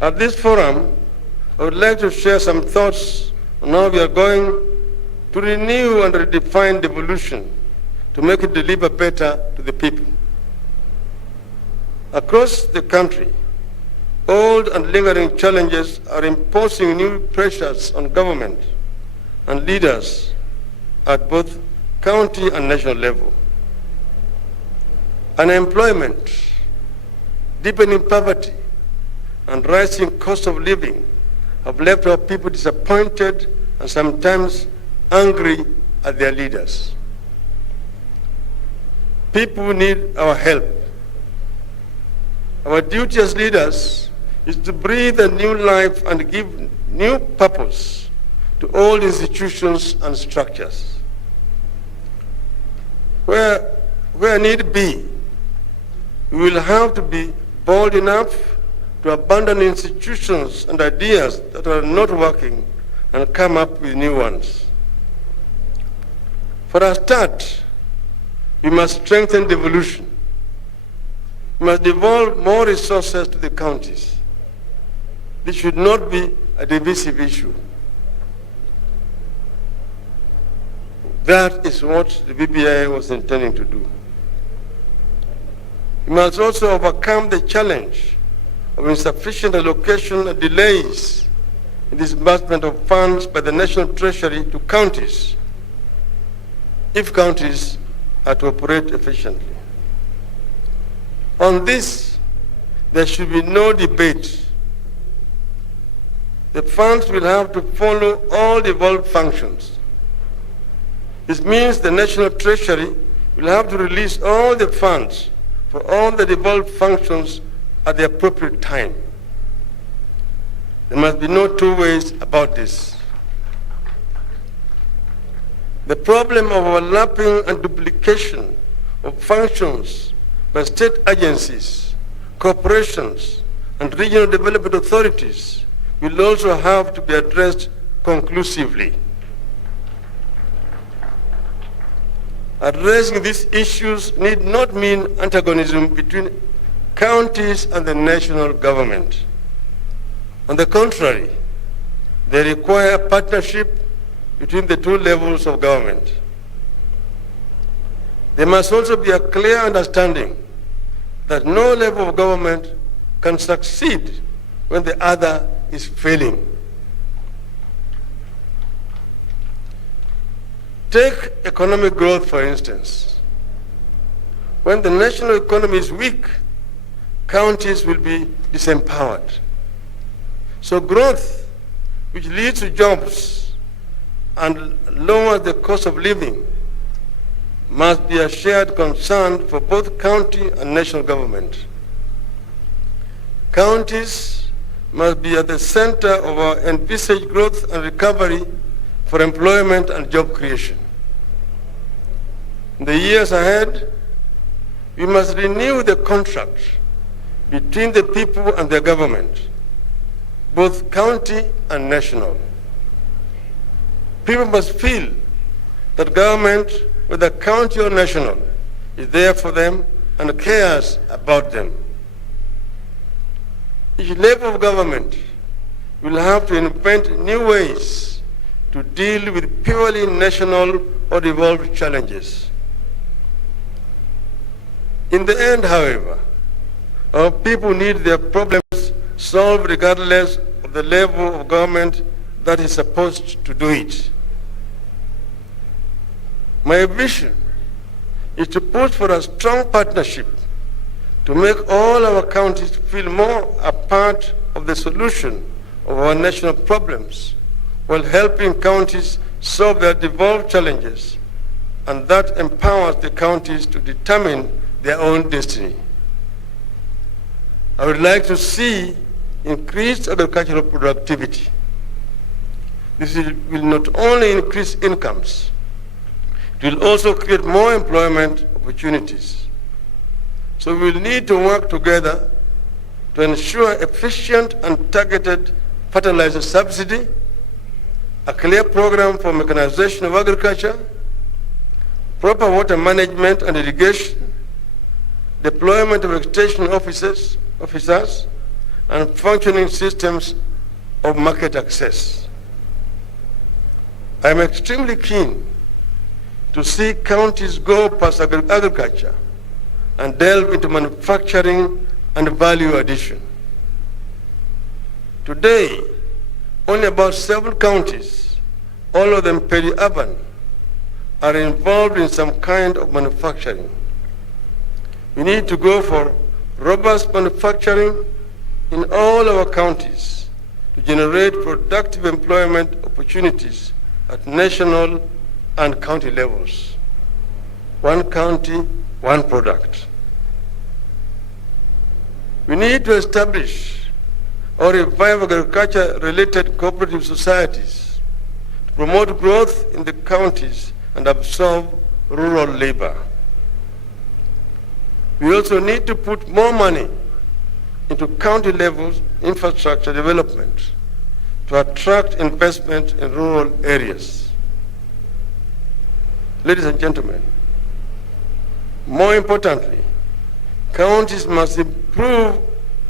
At this forum, I would like to share some thoughts on how we are going to renew and redefine devolution to make it deliver better to the people. Across the country, old and lingering challenges are imposing new pressures on government and leaders at both county and national level. Unemployment, deepening poverty, and rising cost of living have left our people disappointed and sometimes angry at their leaders. People need our help. Our duty as leaders is to breathe a new life and give new purpose to all institutions and structures. Where need be, we will have to be bold enough to abandon institutions and ideas that are not working and come up with new ones. For a start, we must strengthen devolution. We must devolve more resources to the counties. This should not be a divisive issue. That is what the BBI was intending to do. We must also overcome the challenge of insufficient allocation and delays in disbursement of funds by the National Treasury to counties, if counties are to operate efficiently. On this, there should be no debate. The funds will have to follow all devolved functions. This means the National Treasury will have to release all the funds for all the devolved functions at the appropriate time. There must be no two ways about this. The problem of overlapping and duplication of functions by state agencies, corporations, and regional development authorities will also have to be addressed conclusively. Addressing these issues need not mean antagonism between counties and the national government. On the contrary, they require a partnership between the two levels of government. There must also be a clear understanding that no level of government can succeed when the other is failing. Take economic growth, for instance. When the national economy is weak, counties will be disempowered. So growth, which leads to jobs and lowers the cost of living, must be a shared concern for both county and national government. Counties must be at the center of our envisaged growth and recovery for employment and job creation. In the years ahead, we must renew the contract between the people and their government, both county and national. People must feel that government, whether county or national, is there for them and cares about them. Each level of government will have to invent new ways to deal with purely national or devolved challenges. In the end, however, our people need their problems solved regardless of the level of government that is supposed to do it. My vision is to push for a strong partnership to make all our counties feel more a part of the solution of our national problems while helping counties solve their devolved challenges and that empowers the counties to determine their own destiny. I would like to see increased agricultural productivity. This will not only increase incomes, it will also create more employment opportunities. So we will need to work together to ensure efficient and targeted fertilizer subsidy, a clear program for mechanization of agriculture, proper water management and irrigation, deployment of extension officers, and functioning systems of market access. I am extremely keen to see counties go past agriculture and delve into manufacturing and value addition. Today, only about 7 counties, all of them peri-urban, are involved in some kind of manufacturing. We need to go for robust manufacturing in all our counties to generate productive employment opportunities at national and county levels. One county, one product. We need to establish or revive agriculture-related cooperative societies to promote growth in the counties and absorb rural labor. We also need to put more money into county level infrastructure development to attract investment in rural areas. Ladies and gentlemen, more importantly, counties must improve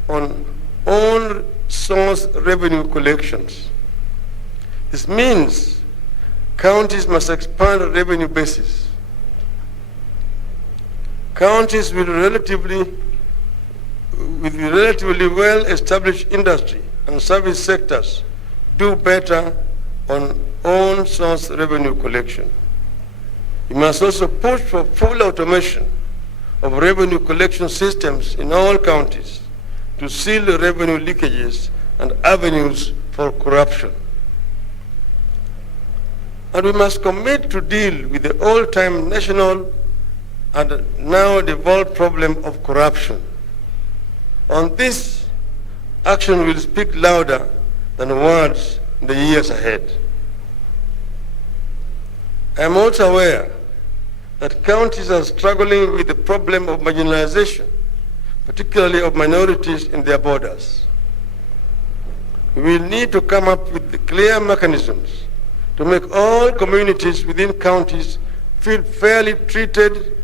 on own source revenue collections. This means counties must expand revenue bases. Counties with relatively well-established industry and service sectors do better on own source revenue collection. We must also push for full automation of revenue collection systems in all counties to seal the revenue leakages and avenues for corruption. And we must commit to deal with the old-time national and now devolved problem of corruption. On this, action will speak louder than words in the years ahead. I am also aware that counties are struggling with the problem of marginalization, particularly of minorities in their borders. We will need to come up with clear mechanisms to make all communities within counties feel fairly treated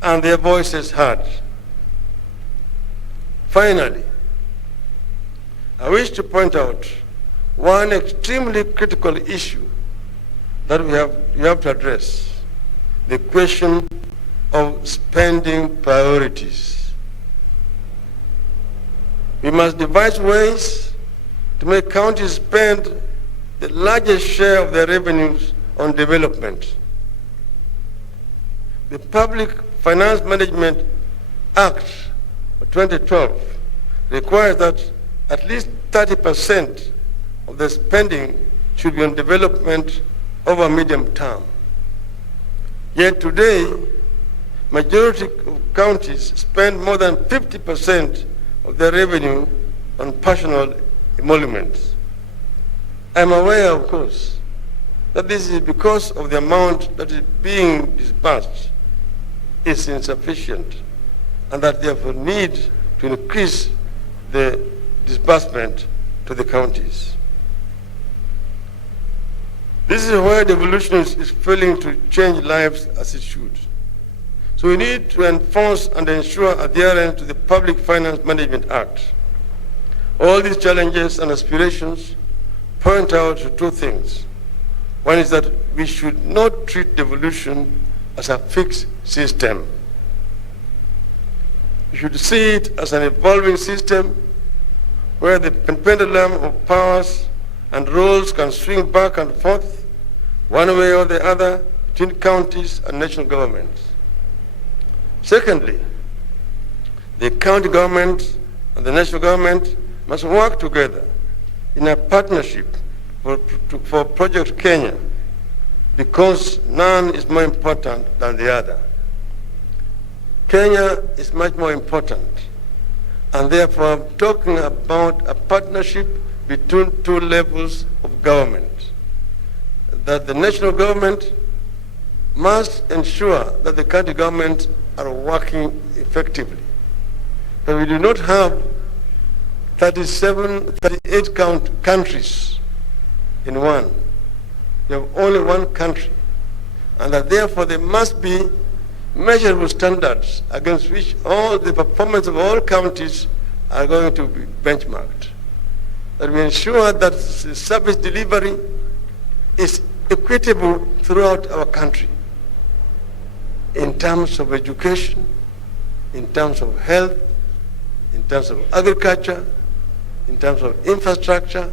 and their voices heard. Finally, I wish to point out one extremely critical issue that we have to address: the question of spending priorities. We must devise ways to make counties spend the largest share of their revenues on development. The Public Finance Management Act of 2012 requires that at least 30% of the spending should be on development over medium term. Yet today, majority of counties spend more than 50% of their revenue on personal emoluments. I'm aware, of course, that this is because of the amount that is being disbursed is insufficient, and that therefore need to increase the disbursement to the counties. This is where devolution is failing to change lives as it should. So we need to enforce and ensure adherence to the Public Finance Management Act. All these challenges and aspirations point out to 2 things. One is that we should not treat devolution as a fixed system. We should see it as an evolving system where the pendulum of powers and roles can swing back and forth, one way or the other, between counties and national governments. Secondly, the county government and the national government must work together in a partnership for Project Kenya because none is more important than the other. Kenya is much more important, and therefore I'm talking about a partnership between two levels of government, that the national government must ensure that the county governments are working effectively. But we do not have 38 countries in one. We have only one country. And that therefore there must be measurable standards against which all the performance of all counties are going to be benchmarked. That we ensure that the service delivery is equitable throughout our country in terms of education, in terms of health, in terms of agriculture, in terms of infrastructure,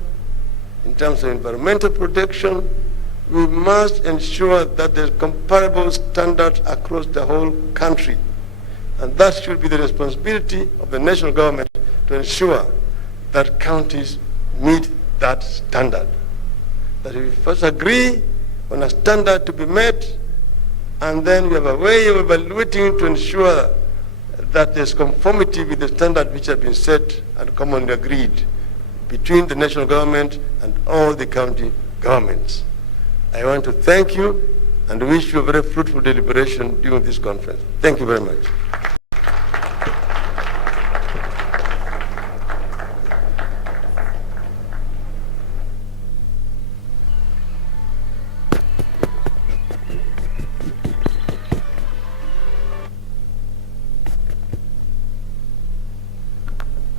in terms of environmental protection. We must ensure that there's comparable standards across the whole country. And that should be the responsibility of the national government to ensure that counties meet that standard. That we first agree on a standard to be met, and then we have a way of evaluating to ensure that there's conformity with the standard which have been set and commonly agreed between the national government and all the county governments. I want to thank you and wish you a very fruitful deliberation during this conference. Thank you very much.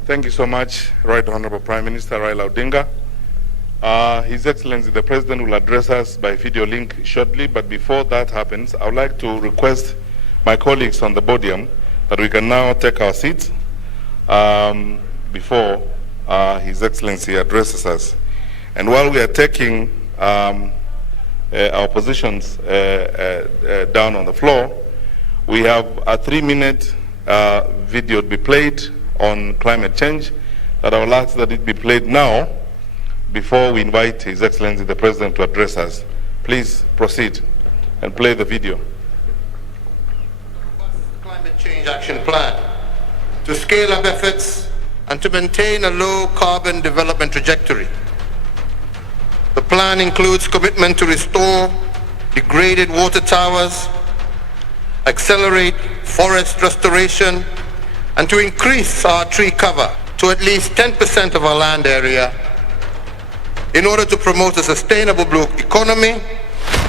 Thank you so much, Right Honorable Prime Minister Raila Odinga. His Excellency the President will address us by video link shortly, but before that happens, I would like to request my colleagues on the podium that we can now take our seats before His Excellency addresses us. And while we are taking our positions down on the floor, we have a 3-minute video to be played on climate change that I will ask that it be played now before we invite His Excellency the President to address us. Please proceed and play the video. Climate Change Action Plan to scale up efforts and to maintain a low carbon development trajectory. The plan includes commitment to restore degraded water towers, accelerate forest restoration, and to increase our tree cover to at least 10% of our land area in order to promote a sustainable blue economy,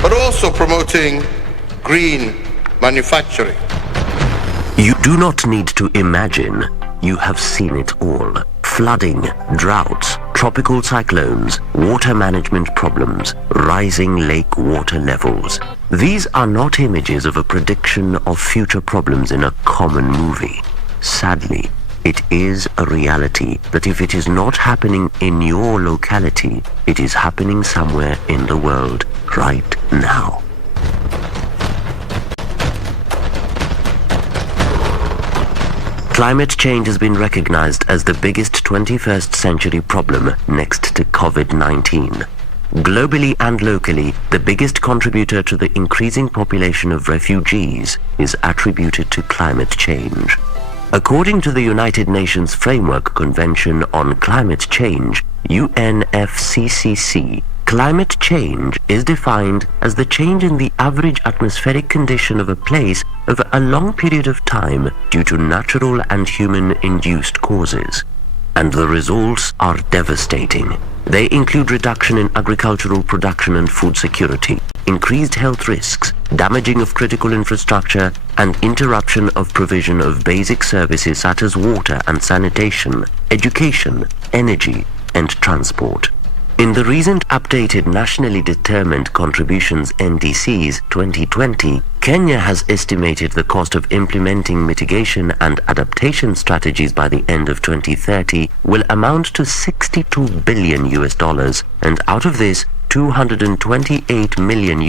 but also promoting green manufacturing. You do not need to imagine. You have seen it all. Flooding, droughts, tropical cyclones, water management problems, rising lake water levels. These are not images of a prediction of future problems in a common movie. Sadly, it is a reality that if it is not happening in your locality, it is happening somewhere in the world right now. Climate change has been recognized as the biggest 21st century problem next to COVID-19. Globally and locally, the biggest contributor to the increasing population of refugees is attributed to climate change. According to the United Nations Framework Convention on Climate Change, UNFCCC, climate change is defined as the change in the average atmospheric condition of a place over a long period of time due to natural and human-induced causes. And the results are devastating. They include reduction in agricultural production and food security, increased health risks, damaging of critical infrastructure, and interruption of provision of basic services such as water and sanitation, education, energy, and transport. In the recent updated Nationally Determined Contributions NDCs 2020, Kenya has estimated the cost of implementing mitigation and adaptation strategies by the end of 2030 will amount to $62 billion, and out of this, $228 million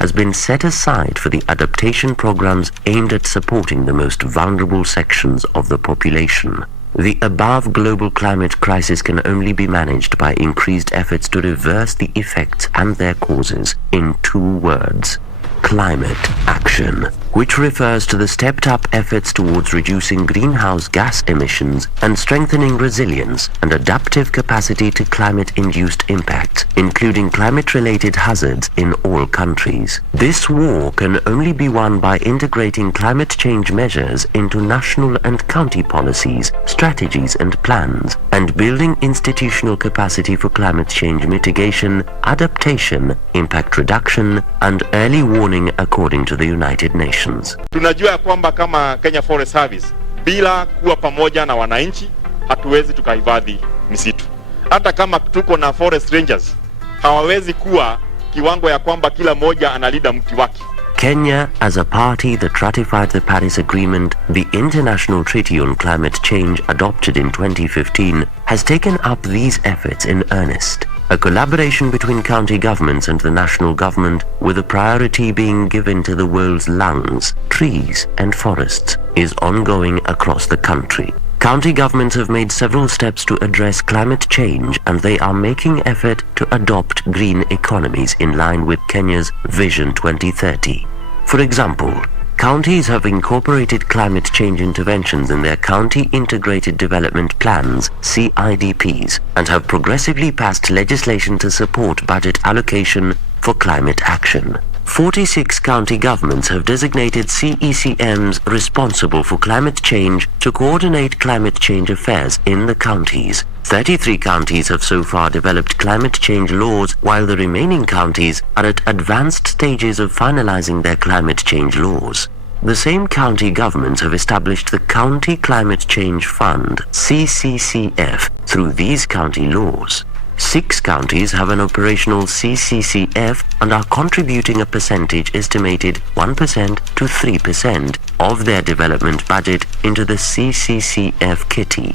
has been set aside for the adaptation programs aimed at supporting the most vulnerable sections of the population. The above global climate crisis can only be managed by increased efforts to reverse the effects and their causes in 2 words: climate action, which refers to the stepped-up efforts towards reducing greenhouse gas emissions and strengthening resilience and adaptive capacity to climate-induced impacts, including climate-related hazards in all countries. This war can only be won by integrating climate change measures into national and county policies, strategies and plans, and building institutional capacity for climate change mitigation, adaptation, impact reduction, and early warning according to the United Nations. Tunajua ya kwamba kama Kenya Forest Service, bila kuwa pamoja na wananchi, hatuwezi tukahifadhi misitu. Hata kama tuko na forest rangers, hawawezi kuwa kiwango ya kwamba kila moja analinda mti wake. Kenya, as a party that ratified the Paris Agreement, the international treaty on climate change adopted in 2015, has taken up these efforts in earnest. A collaboration between county governments and the national government, with a priority being given to the world's lungs, trees and forests, is ongoing across the country. County governments have made several steps to address climate change, and they are making effort to adopt green economies in line with Kenya's Vision 2030. For example, counties have incorporated climate change interventions in their County Integrated Development Plans, CIDPs, and have progressively passed legislation to support budget allocation for climate action. 46 county governments have designated CECMs responsible for climate change to coordinate climate change affairs in the counties. 33 counties have so far developed climate change laws, while the remaining counties are at advanced stages of finalizing their climate change laws. The same county governments have established the County Climate Change Fund, CCCF, through these county laws. 6 counties have an operational CCCF and are contributing a percentage estimated 1% to 3% of their development budget into the CCCF kitty.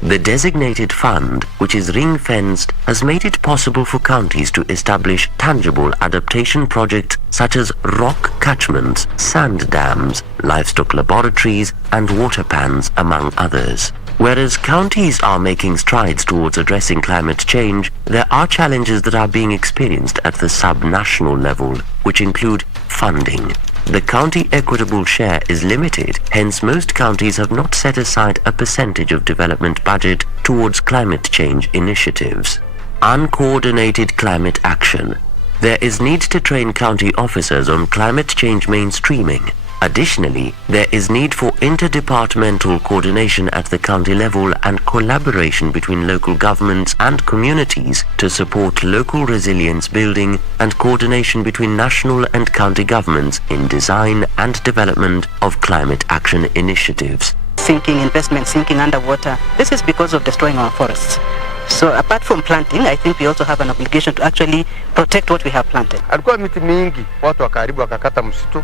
The designated fund, which is ring-fenced, has made it possible for counties to establish tangible adaptation projects such as rock catchments, sand dams, livestock laboratories, and water pans, among others. Whereas counties are making strides towards addressing climate change, there are challenges that are being experienced at the sub-national level, which include funding. The county equitable share is limited, hence most counties have not set aside a percentage of development budget towards climate change initiatives. Uncoordinated climate action. There is need to train county officers on climate change mainstreaming. Additionally, there is need for interdepartmental coordination at the county level and collaboration between local governments and communities to support local resilience building and coordination between national and county governments in design and development of climate action initiatives. Sinking investment, sinking underwater. This is because of destroying our forests. So apart from planting, I think we also have an obligation to actually protect what we have planted. Alikuwa miti mingi, watu wakaribu wakakata msitu,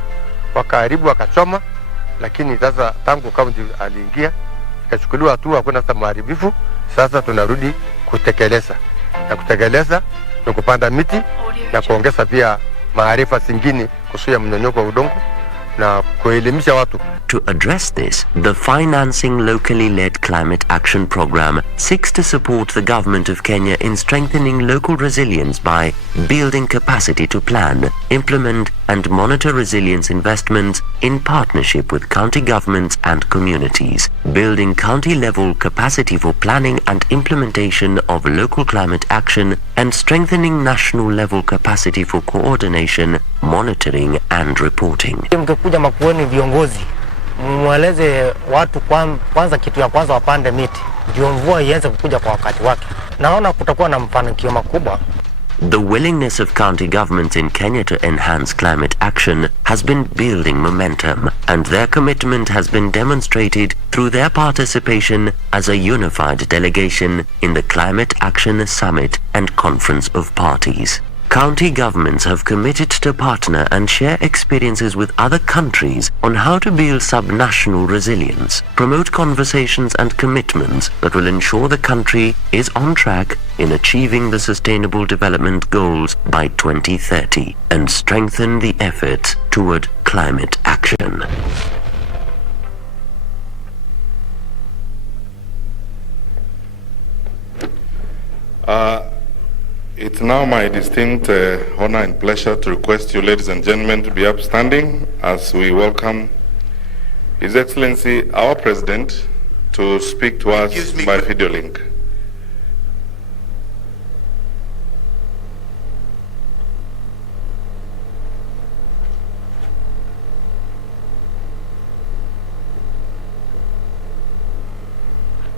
wakaribu wakachoma, lakini sasa tangu kaunti aliingia, ikachukuliwa hatua kwenda sasa maharibifu, sasa tunarudi kutekeleza. Na kutekeleza ni kupanda miti na kuongeza pia maarifa zingine kuzuia mmomonyoko wa udongo na kuelimisha watu. To address this, the Financing Locally Led Climate Action Program seeks to support the government of Kenya in strengthening local resilience by building capacity to plan, implement and monitor resilience investments in partnership with county governments and communities, building county-level capacity for planning and implementation of local climate action, and strengthening national-level capacity for coordination, monitoring and reporting. Mkikuja Makueni viongozi, mweleze watu kwanza, kitu ya kwanza wapande miti ndio mvua ianze kukuja kwa wakati wake. Naona kutakuwa na mafanikio makubwa. The willingness of county governments in Kenya to enhance climate action has been building momentum, and their commitment has been demonstrated through their participation as a unified delegation in the Climate Action Summit and Conference of Parties. County governments have committed to partner and share experiences with other countries on how to build sub-national resilience, promote conversations and commitments that will ensure the country is on track in achieving the Sustainable Development Goals by 2030 and strengthen the efforts toward climate action. It's now my distinct honor and pleasure to request you, ladies and gentlemen, to be upstanding as we welcome His Excellency, our President, to speak to us by video link.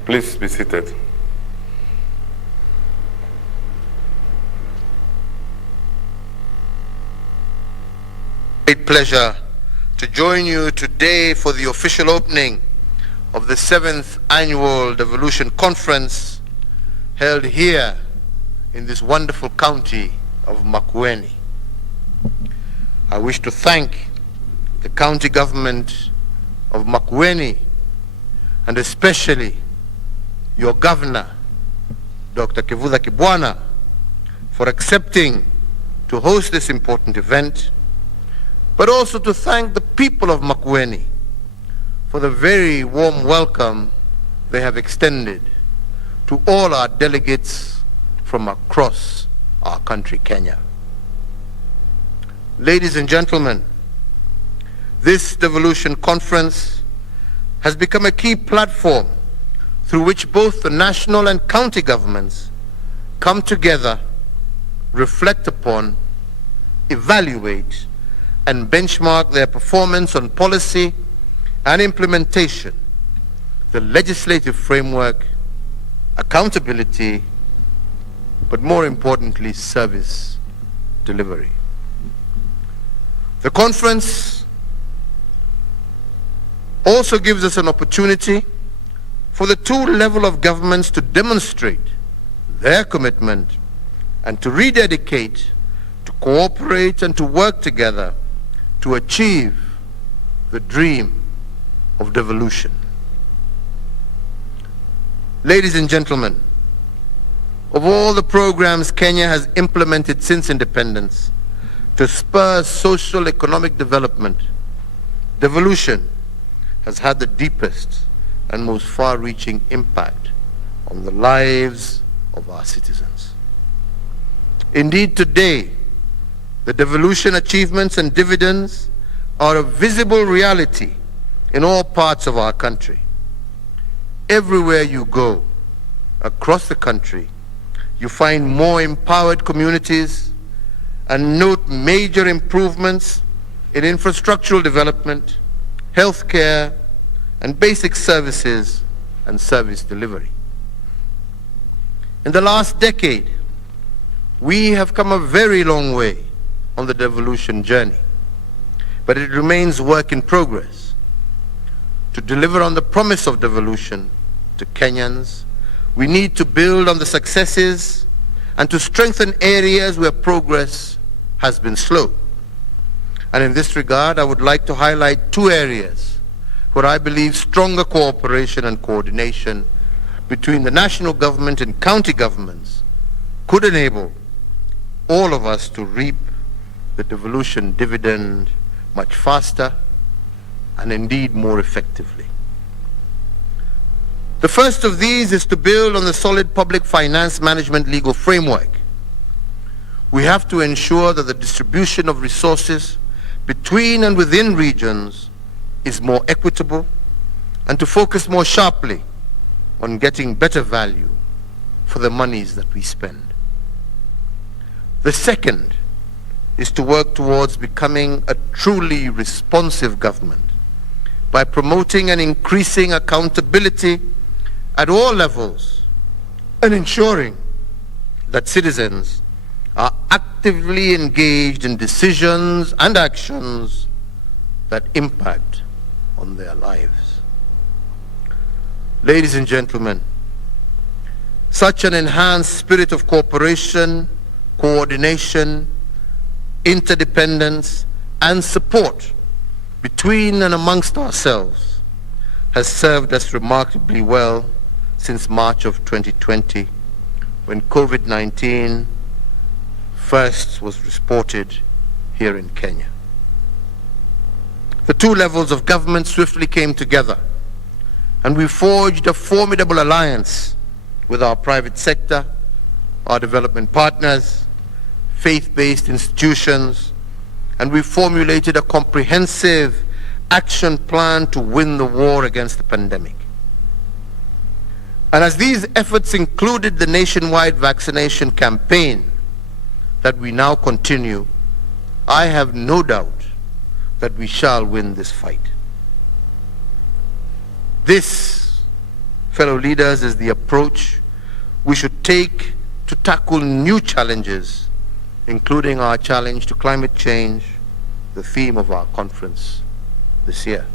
Please be seated. Great pleasure to join you today for the official opening of the 7th Annual Devolution Conference held here in this wonderful county of Makueni. I wish to thank the county government of Makueni and especially your governor, Dr. Kivutha Kibwana, for accepting to host this important event, but also to thank the people of Makueni for the very warm welcome they have extended to all our delegates from across our country, Kenya. Ladies and gentlemen, this Devolution Conference has become a key platform through which both the national and county governments come together, reflect upon, evaluate, and benchmark their performance on policy and implementation, the legislative framework, accountability, but more importantly, service delivery. The conference also gives us an opportunity for the two levels of governments to demonstrate their commitment and to rededicate, to cooperate and to work together to achieve the dream of devolution. Ladies and gentlemen, of all the programs Kenya has implemented since independence to spur social economic development, devolution has had the deepest and most far-reaching impact on the lives of our citizens. Indeed, today, the devolution achievements and dividends are a visible reality in all parts of our country. Everywhere you go across the country, you find more empowered communities and note major improvements in infrastructural development, healthcare, and basic services and service delivery. In the last decade, we have come a very long way on the devolution journey, but it remains work in progress. To deliver on the promise of devolution to Kenyans, we need to build on the successes and to strengthen areas where progress has been slow. And in this regard, I would like to highlight two areas where I believe stronger cooperation and coordination between the national government and county governments could enable all of us to reap the devolution dividend much faster and indeed more effectively. The first of these is to build on the solid public finance management legal framework. We have to ensure that the distribution of resources between and within regions is more equitable and to focus more sharply on getting better value for the monies that we spend. The second is to work towards becoming a truly responsive government by promoting and increasing accountability at all levels and ensuring that citizens are actively engaged in decisions and actions that impact on their lives. Ladies and gentlemen, such an enhanced spirit of cooperation, coordination, interdependence, and support between and amongst ourselves has served us remarkably well since March of 2020, when COVID-19 first was reported here in Kenya. The two levels of government swiftly came together, and we forged a formidable alliance with our private sector our development partners, faith-based institutions, and we formulated a comprehensive action plan to win the war against the pandemic. And as these efforts included the nationwide vaccination campaign that we now continue, I have no doubt that we shall win this fight. This, fellow leaders, is the approach we should take to tackle new challenges, including our challenge to climate change, the theme of our conference this year.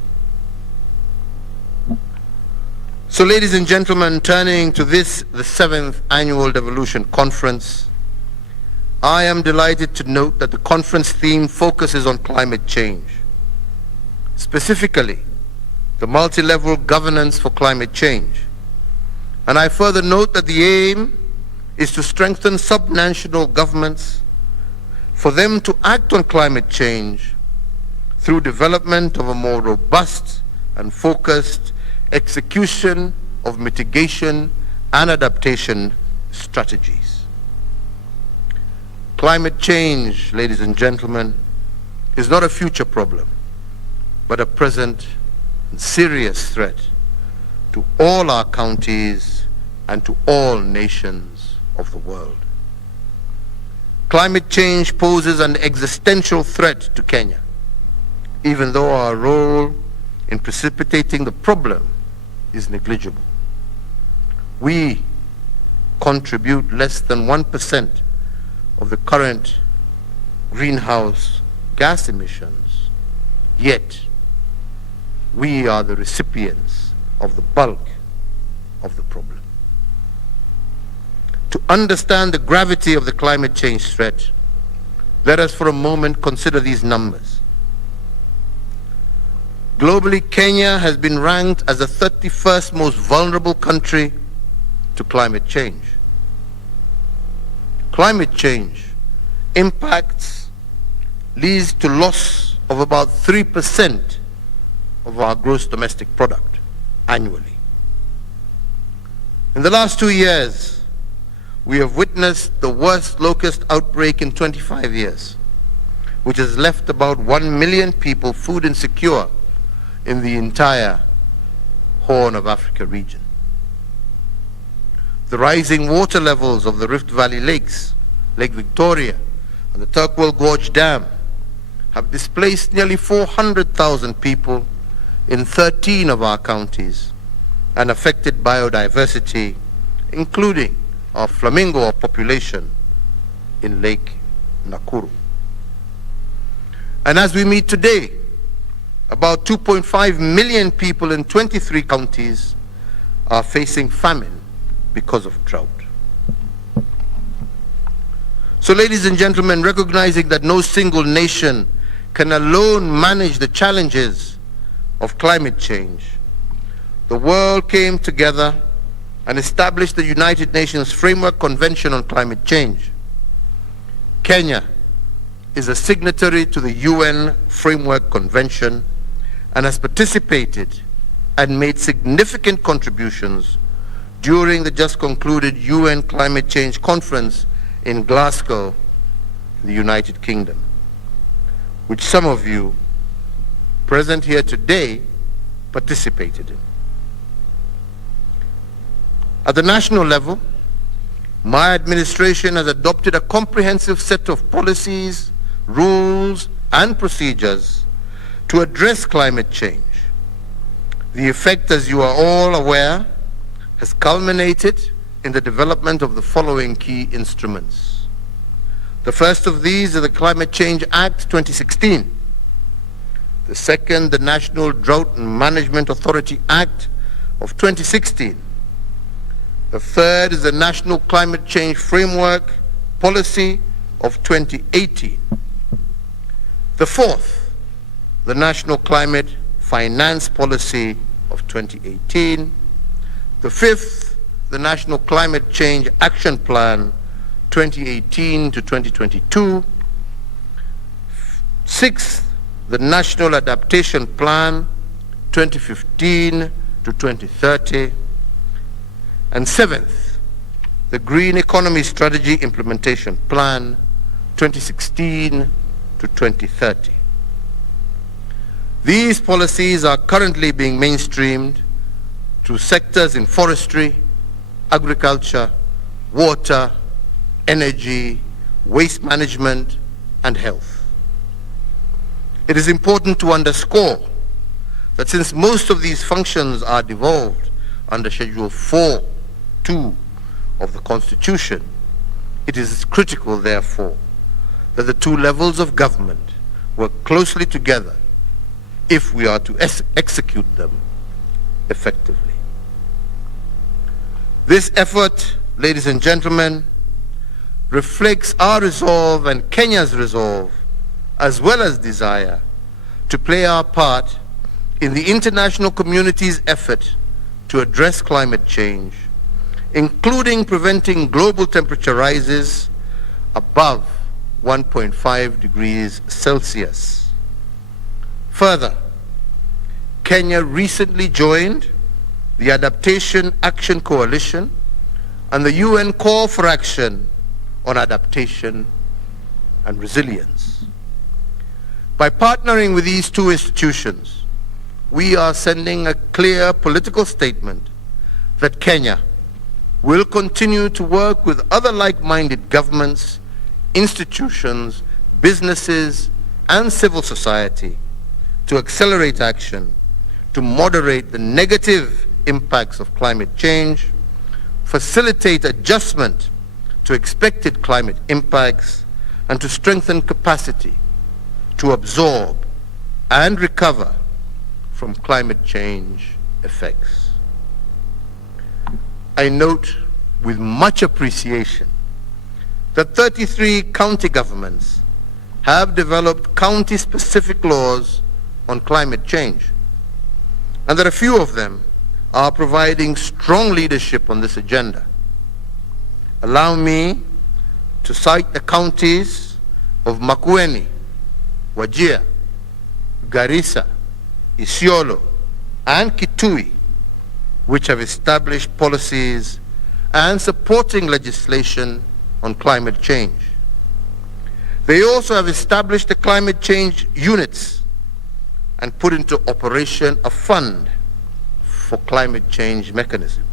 So, ladies and gentlemen, turning to this, the 7th Annual Devolution Conference, I am delighted to note that the conference theme focuses on climate change, specifically the multi-level governance for climate change. And I further note that the aim is to strengthen subnational governments for them to act on climate change through development of a more robust and focused execution of mitigation and adaptation strategies. Climate change, ladies and gentlemen, is not a future problem, but a present and serious threat to all our counties and to all nations of the world. Climate change poses an existential threat to Kenya, even though our role in precipitating the problem is negligible. We contribute less than 1% of the current greenhouse gas emissions, yet we are the recipients of the bulk of the problem. To understand the gravity of the climate change threat, let us for a moment consider these numbers. Globally, Kenya has been ranked as the 31st most vulnerable country to climate change. Climate change impacts leads to loss of about 3% of our gross domestic product annually. In the last 2 years, we have witnessed the worst locust outbreak in 25 years, which has left about 1 million people food insecure in the entire Horn of Africa region. The rising water levels of the Rift Valley lakes, Lake Victoria, and the Turkwell Gorge Dam have displaced nearly 400,000 people in 13 of our counties and affected biodiversity, including our flamingo population in Lake Nakuru. And as we meet today, about 2.5 million people in 23 counties are facing famine because of drought. So, ladies and gentlemen, recognizing that no single nation can alone manage the challenges of climate change, the world came together and established the United Nations Framework Convention on Climate Change. Kenya is a signatory to the UN Framework Convention and has participated and made significant contributions during the just concluded UN Climate Change Conference in Glasgow, the United Kingdom, which some of you present here today participated in. At the national level, my administration has adopted a comprehensive set of policies, rules, and procedures to address climate change. The effect, as you are all aware, has culminated in the development of the following key instruments. The first of these is the Climate Change Act 2016. The second, the National Drought Management Authority Act of 2016. The third is the National Climate Change Framework Policy of 2018. The fourth, the National Climate Finance Policy of 2018. The fifth, the National Climate Change Action Plan 2018 to 2022. Sixth, the National Adaptation Plan 2015 to 2030. And seventh, the Green Economy Strategy Implementation Plan 2016 to 2030. These policies are currently being mainstreamed through sectors in forestry, agriculture, water, energy, waste management, and health. It is important to underscore that since most of these functions are devolved under Schedule 4.2 of the Constitution, it is critical, therefore, that the two levels of government work closely together if we are to execute them effectively. This effort, ladies and gentlemen, reflects our resolve and Kenya's resolve, as well as desire, to play our part in the international community's effort to address climate change, including preventing global temperature rises above 1.5 degrees Celsius. Further, Kenya recently joined the Adaptation Action Coalition and the UN Call for Action on Adaptation and Resilience. By partnering with these two institutions, we are sending a clear political statement that Kenya will continue to work with other like-minded governments, institutions, businesses, and civil society to accelerate action, to moderate the negative impacts of climate change, facilitate adjustment to expected climate impacts, and to strengthen capacity to absorb and recover from climate change effects. I note with much appreciation that 33 county governments have developed county-specific laws on climate change, and that a few of them are providing strong leadership on this agenda. Allow me to cite the counties of Makueni, Wajir, Garissa, Isiolo, and Kitui, which have established policies and supporting legislation on climate change. They also have established the climate change units and put into operation a fund for climate change mechanism.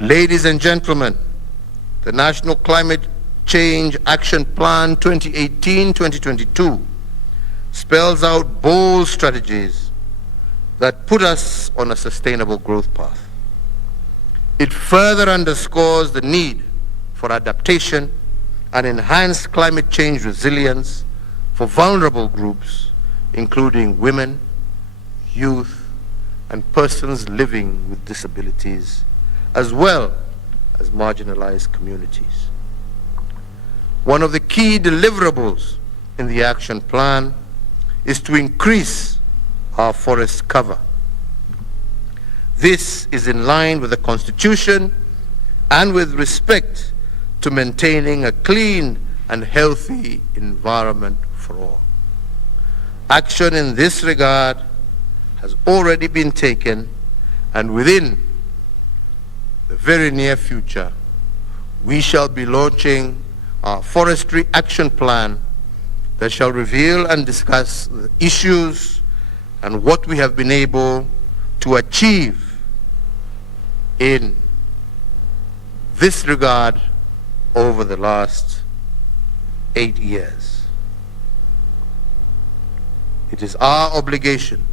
Ladies and gentlemen, the National Climate Change Action Plan 2018-2022 spells out bold strategies that put us on a sustainable growth path. It further underscores the need for adaptation and enhanced climate change resilience for vulnerable groups, including women, youth, and persons living with disabilities, as well as marginalized communities. One of the key deliverables in the action plan is to increase our forest cover. This is in line with the Constitution and with respect to maintaining a clean and healthy environment for all. Action in this regard has already been taken, and within the very near future, we shall be launching our Forestry Action Plan that shall reveal and discuss the issues and what we have been able to achieve in this regard over the last 8 years. It is our obligation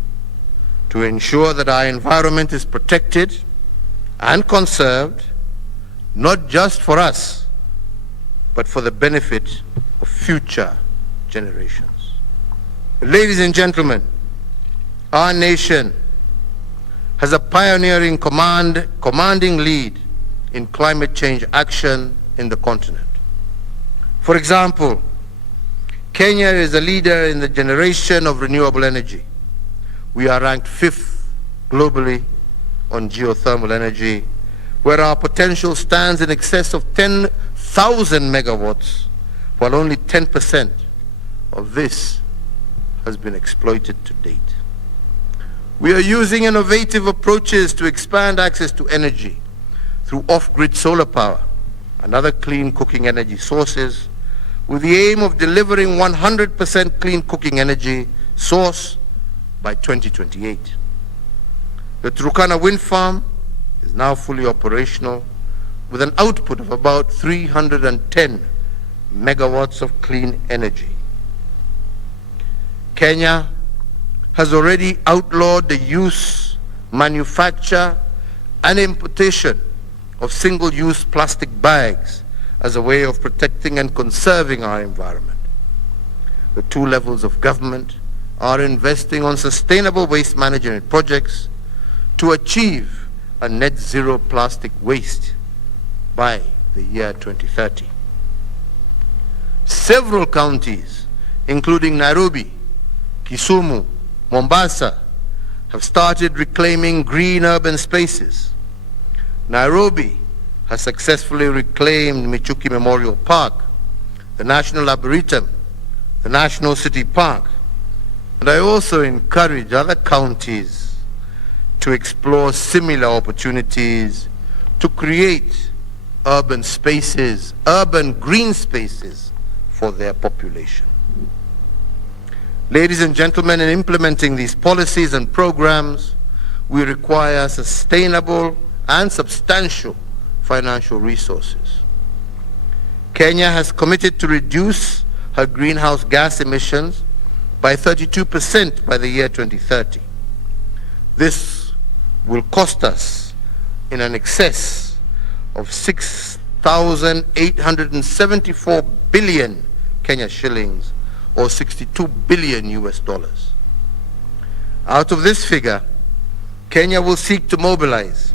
to ensure that our environment is protected and conserved, not just for us, but for the benefit of future generations. Ladies and gentlemen, our nation has a pioneering commanding lead in climate change action in the continent. For example, Kenya is a leader in the generation of renewable energy. We are ranked 5th globally on geothermal energy, where our potential stands in excess of 10,000 megawatts, while only 10% of this has been exploited to date. We are using innovative approaches to expand access to energy through off-grid solar power and other clean cooking energy sources, with the aim of delivering 100% clean cooking energy source by 2028. The Turkana wind farm is now fully operational with an output of about 310 megawatts of clean energy. Kenya has already outlawed the use, manufacture, and importation of single-use plastic bags as a way of protecting and conserving our environment. The two levels of government are investing on sustainable waste management projects to achieve a net zero plastic waste by the year 2030. Several counties, including Nairobi, Kisumu, Mombasa, have started reclaiming green urban spaces. Nairobi has successfully reclaimed Michuki Memorial Park, the National Arboretum, the National City Park, and I also encourage other counties to explore similar opportunities to create urban spaces, urban green spaces for their population. Ladies and gentlemen, in implementing these policies and programs, we require sustainable and substantial financial resources. Kenya has committed to reduce her greenhouse gas emissions by 32% by the year 2030. This will cost us in an excess of 6,874 billion Kenya shillings, or 62 billion US dollars. Out of this figure, Kenya will seek to mobilize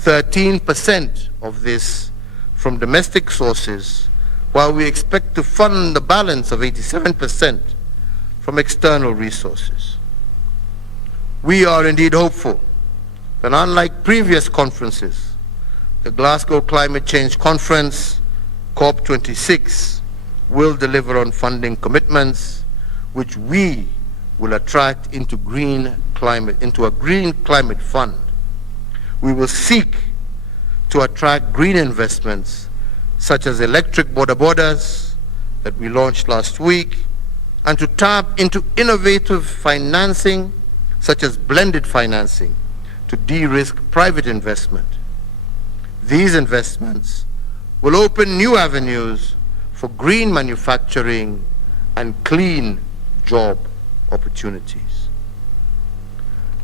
13% of this from domestic sources, while we expect to fund the balance of 87% from external resources. We are indeed hopeful that, unlike previous conferences, the Glasgow Climate Change Conference, COP26, will deliver on funding commitments which we will attract into a green climate fund. We will seek to attract green investments such as electric borders that we launched last week, and to tap into innovative financing such as blended financing to de-risk private investment. These investments will open new avenues for green manufacturing and clean job opportunities.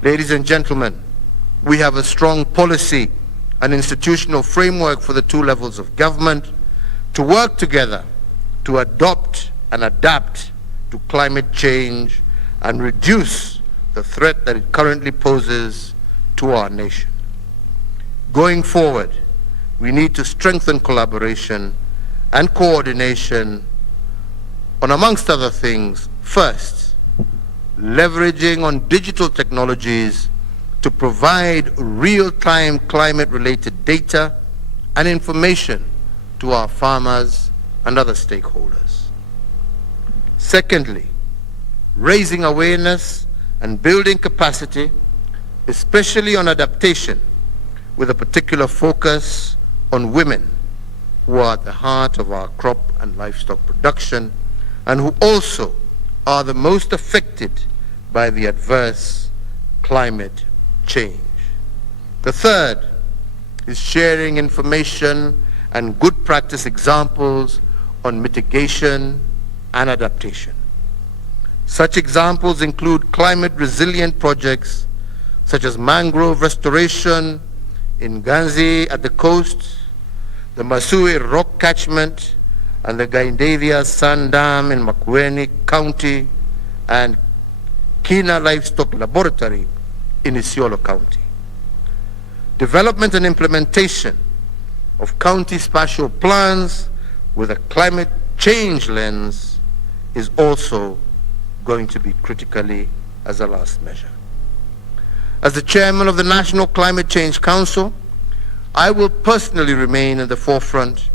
Ladies and gentlemen, we have a strong policy and institutional framework for the two levels of government to work together to adopt and adapt to climate change and reduce the threat that it currently poses to our nation. Going forward, we need to strengthen collaboration and coordination on, amongst other things, first, leveraging on digital technologies to provide real-time climate-related data and information to our farmers and other stakeholders. Secondly, raising awareness and building capacity, especially on adaptation, with a particular focus on women, who are at the heart of our crop and livestock production, and who also are the most affected by the adverse climate change. The third is sharing information and good practice examples on mitigation and adaptation. Such examples include climate resilient projects such as mangrove restoration in Ganzi at the coast, the Masui rock catchment, and the Gaindavia Sand Dam in Makueni County, and Kina Livestock Laboratory in Isiolo County. Development and implementation of county spatial plans with a climate change lens is also going to be critically as a last measure. As the chairman of the National Climate Change Council, I will personally remain in the forefront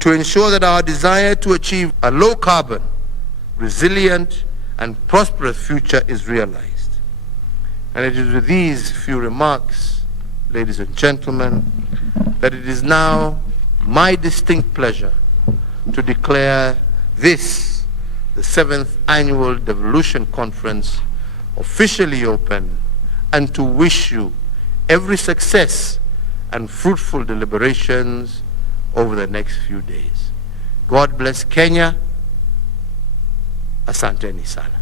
to ensure that our desire to achieve a low-carbon, resilient, and prosperous future is realized. And it is with these few remarks, ladies and gentlemen, that it is now my distinct pleasure to declare this, the 7th Annual Devolution Conference, officially open, and to wish you every success and fruitful deliberations over the next few days. God bless Kenya. Asanteni sana.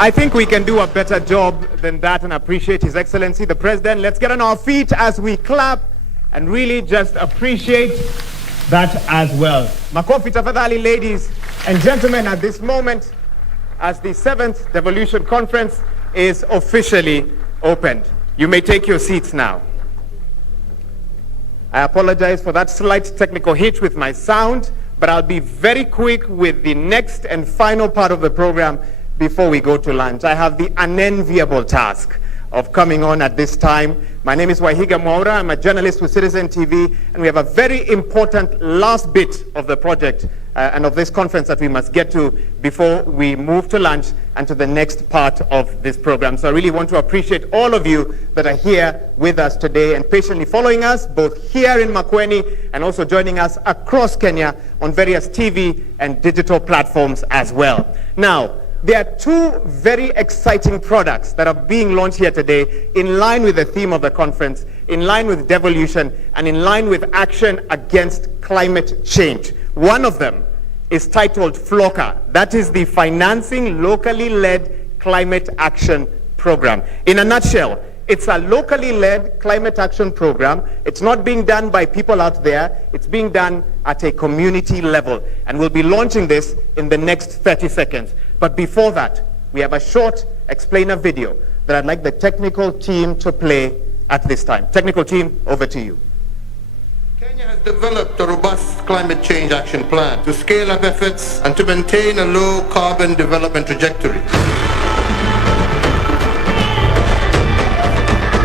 I think we can do a better job than that and appreciate His Excellency the President. Let's get on our feet as we clap and really just appreciate that as well. Makofi tafadhali, ladies and gentlemen, at this moment as the 7th Devolution Conference is officially opened. You may take your seats now. I apologize for that slight technical hitch with my sound, but I'll be very quick with the next and final part of the program before we go to lunch. I have the unenviable task of coming on at this time. My name is Wahiga Mwaura. I'm a journalist with Citizen TV, and we have a very important last bit of the project and of this conference that we must get to before we move to lunch and to the next part of this program. So I really want to appreciate all of you that are here with us today and patiently following us, both here in Makueni and also joining us across Kenya on various TV and digital platforms as well. Now, there are two very exciting products that are being launched here today in line with the theme of the conference, in line with devolution, and in line with action against climate change. One of them is titled FLOCA. That is the Financing Locally Led Climate Action Program. In a nutshell, it's a locally led climate action program. It's not being done by people out there. It's being done at a community level. And we'll be launching this in the next 30 seconds. But before that, we have a short explainer video that I'd like the technical team to play at this time. Technical team, over to you. Kenya has developed a robust climate change action plan to scale up efforts and to maintain a low carbon development trajectory.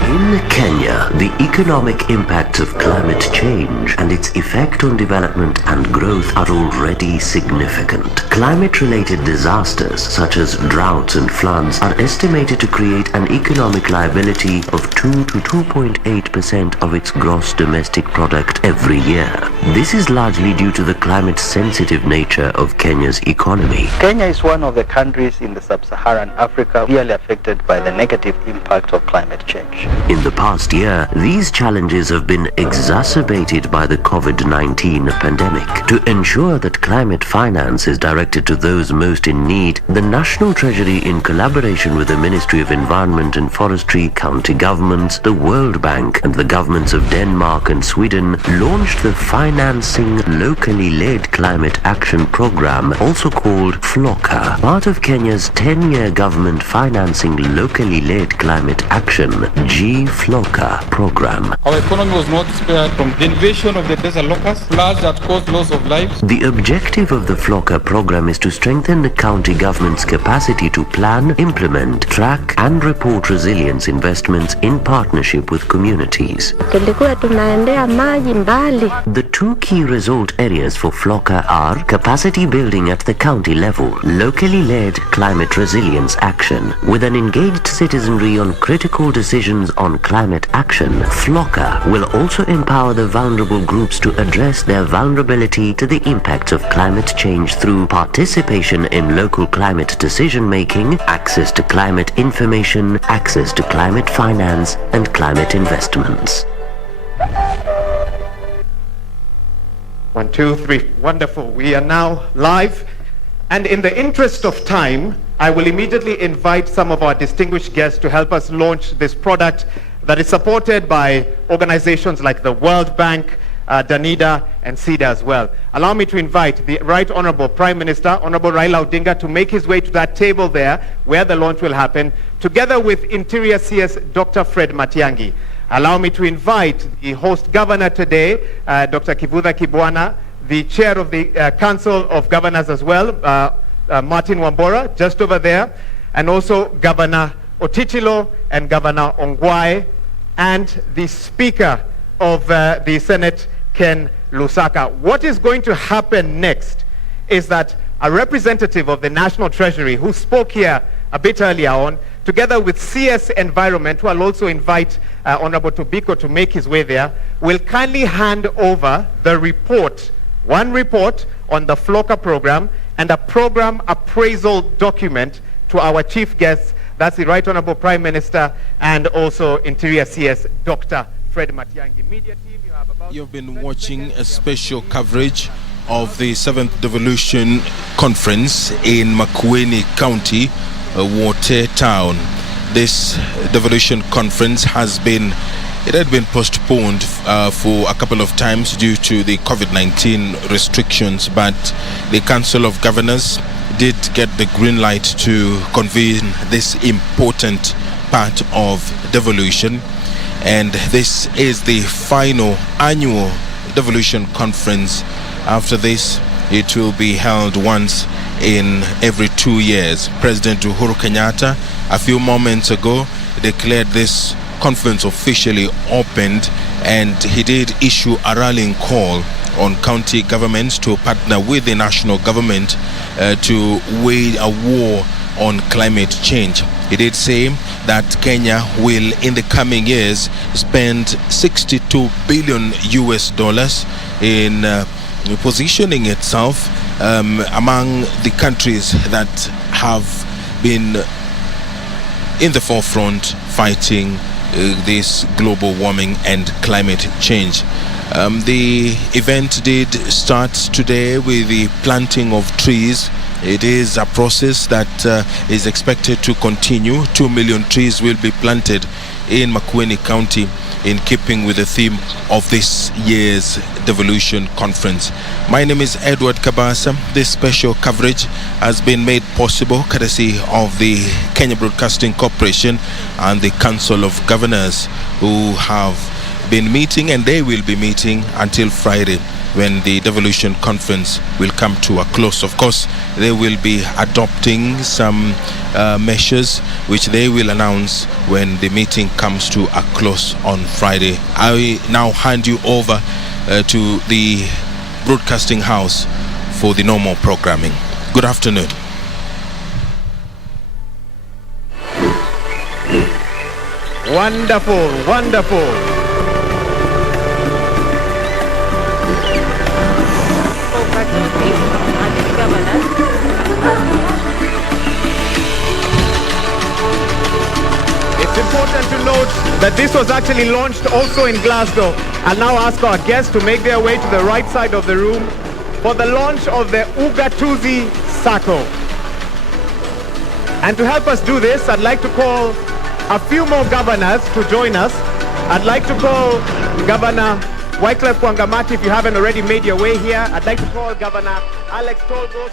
In Kenya, the economic impacts of climate change and its effect on development and growth are already significant. Climate-related disasters such as droughts and floods are estimated to create an economic liability of 2 to 2.8% of its gross domestic product every year. This is largely due to the climate-sensitive nature of Kenya's economy. Kenya is one of the countries in the sub-Saharan Africa really affected by the negative impact of climate change. In the past year, these challenges have been exacerbated by the COVID-19 pandemic. To ensure that climate finance is directed to those most in need, the National Treasury, in collaboration with the Ministry of Environment and Forestry, county governments, the World Bank, and the governments of Denmark and Sweden, launched the Financing Locally Led Climate Action Program, also called FLOCA, part of Kenya's 10-year government Financing Locally Led Climate Action FLOCA program. Our economy was not spared from the invasion of the desert locusts, floods that caused loss of lives. The objective of the FLOCA program is to strengthen the county government's capacity to plan, implement, track, and report resilience investments in partnership with communities. The two key result areas for FLOCA are capacity building at the county level, locally led climate resilience action, with an engaged citizenry on critical decisions on climate action. FLOCA will also empower the vulnerable groups to address their vulnerability to the impacts of climate change through participation in local climate decision-making, access to climate information, access to climate finance, and climate investments. 1, 2, 3. Wonderful. We are now live. And in the interest of time, I will immediately invite some of our distinguished guests to help us launch this product that is supported by organizations like the World Bank, Danida, and Sida as well. Allow me to invite the Right Honorable Prime Minister, Honorable Raila Odinga, to make his way to that table there where the launch will happen, together with Interior CS Dr. Fred Matiang'i. Allow me to invite the host governor today, Dr. Kivutha Kibwana, the chair of the Council of Governors as well, Martin Wambora, just over there, and also Governor Otichilo and Governor Ongwae, and the Speaker of the Senate, Ken Lusaka. What is going to happen next is that a representative of the National Treasury who spoke here a bit earlier on, together with CS Environment, who I'll also invite Honorable Tobiko to make his way there, will kindly hand over the report, one report on the FLOCA program and a program appraisal document to our chief guests. That's the Right Honorable Prime Minister and also Interior CS Dr. Fred Matiang'i. Media team, you have about... You've been watching a special coverage of the 7th Devolution Conference in Makueni County, Wote Town. This Devolution Conference had been postponed for a couple of times due to the COVID-19 restrictions, but the Council of Governors did get the green light to convene this important part of devolution, and this is the final annual devolution conference. After this, it will be held once in every 2 years. President Uhuru Kenyatta a few moments ago declared this conference officially opened, and he did issue a rallying call on county governments to partner with the national government to wage a war on climate change. He did say that Kenya will in the coming years spend $62 billion in positioning itself among the countries that have been in the forefront fighting this global warming and climate change. The event did start today with the planting of trees. It is a process that is expected to continue. 2 million trees will be planted in Makueni County in keeping with the theme of this year's Devolution Conference. My name is Edward Kabasa. This special coverage has been made possible courtesy of the Kenya Broadcasting Corporation and the Council of Governors, who have been meeting, and they will be meeting until Friday, when the Devolution Conference will come to a close. Of course, they will be adopting some measures which they will announce when the meeting comes to a close on Friday. I now hand you over to the broadcasting house for the normal programming. Good afternoon. Wonderful, wonderful. It's important to note that this was actually launched also in Glasgow. I'll now ask our guests to make their way to the right side of the room for the launch of the Ugatuzi Sacco. And to help us do this, I'd like to call a few more governors to join us. I'd like to call Governor Wycliffe Wangamati, if you haven't already made your way here. I'd like to call Governor Alex Tolgos.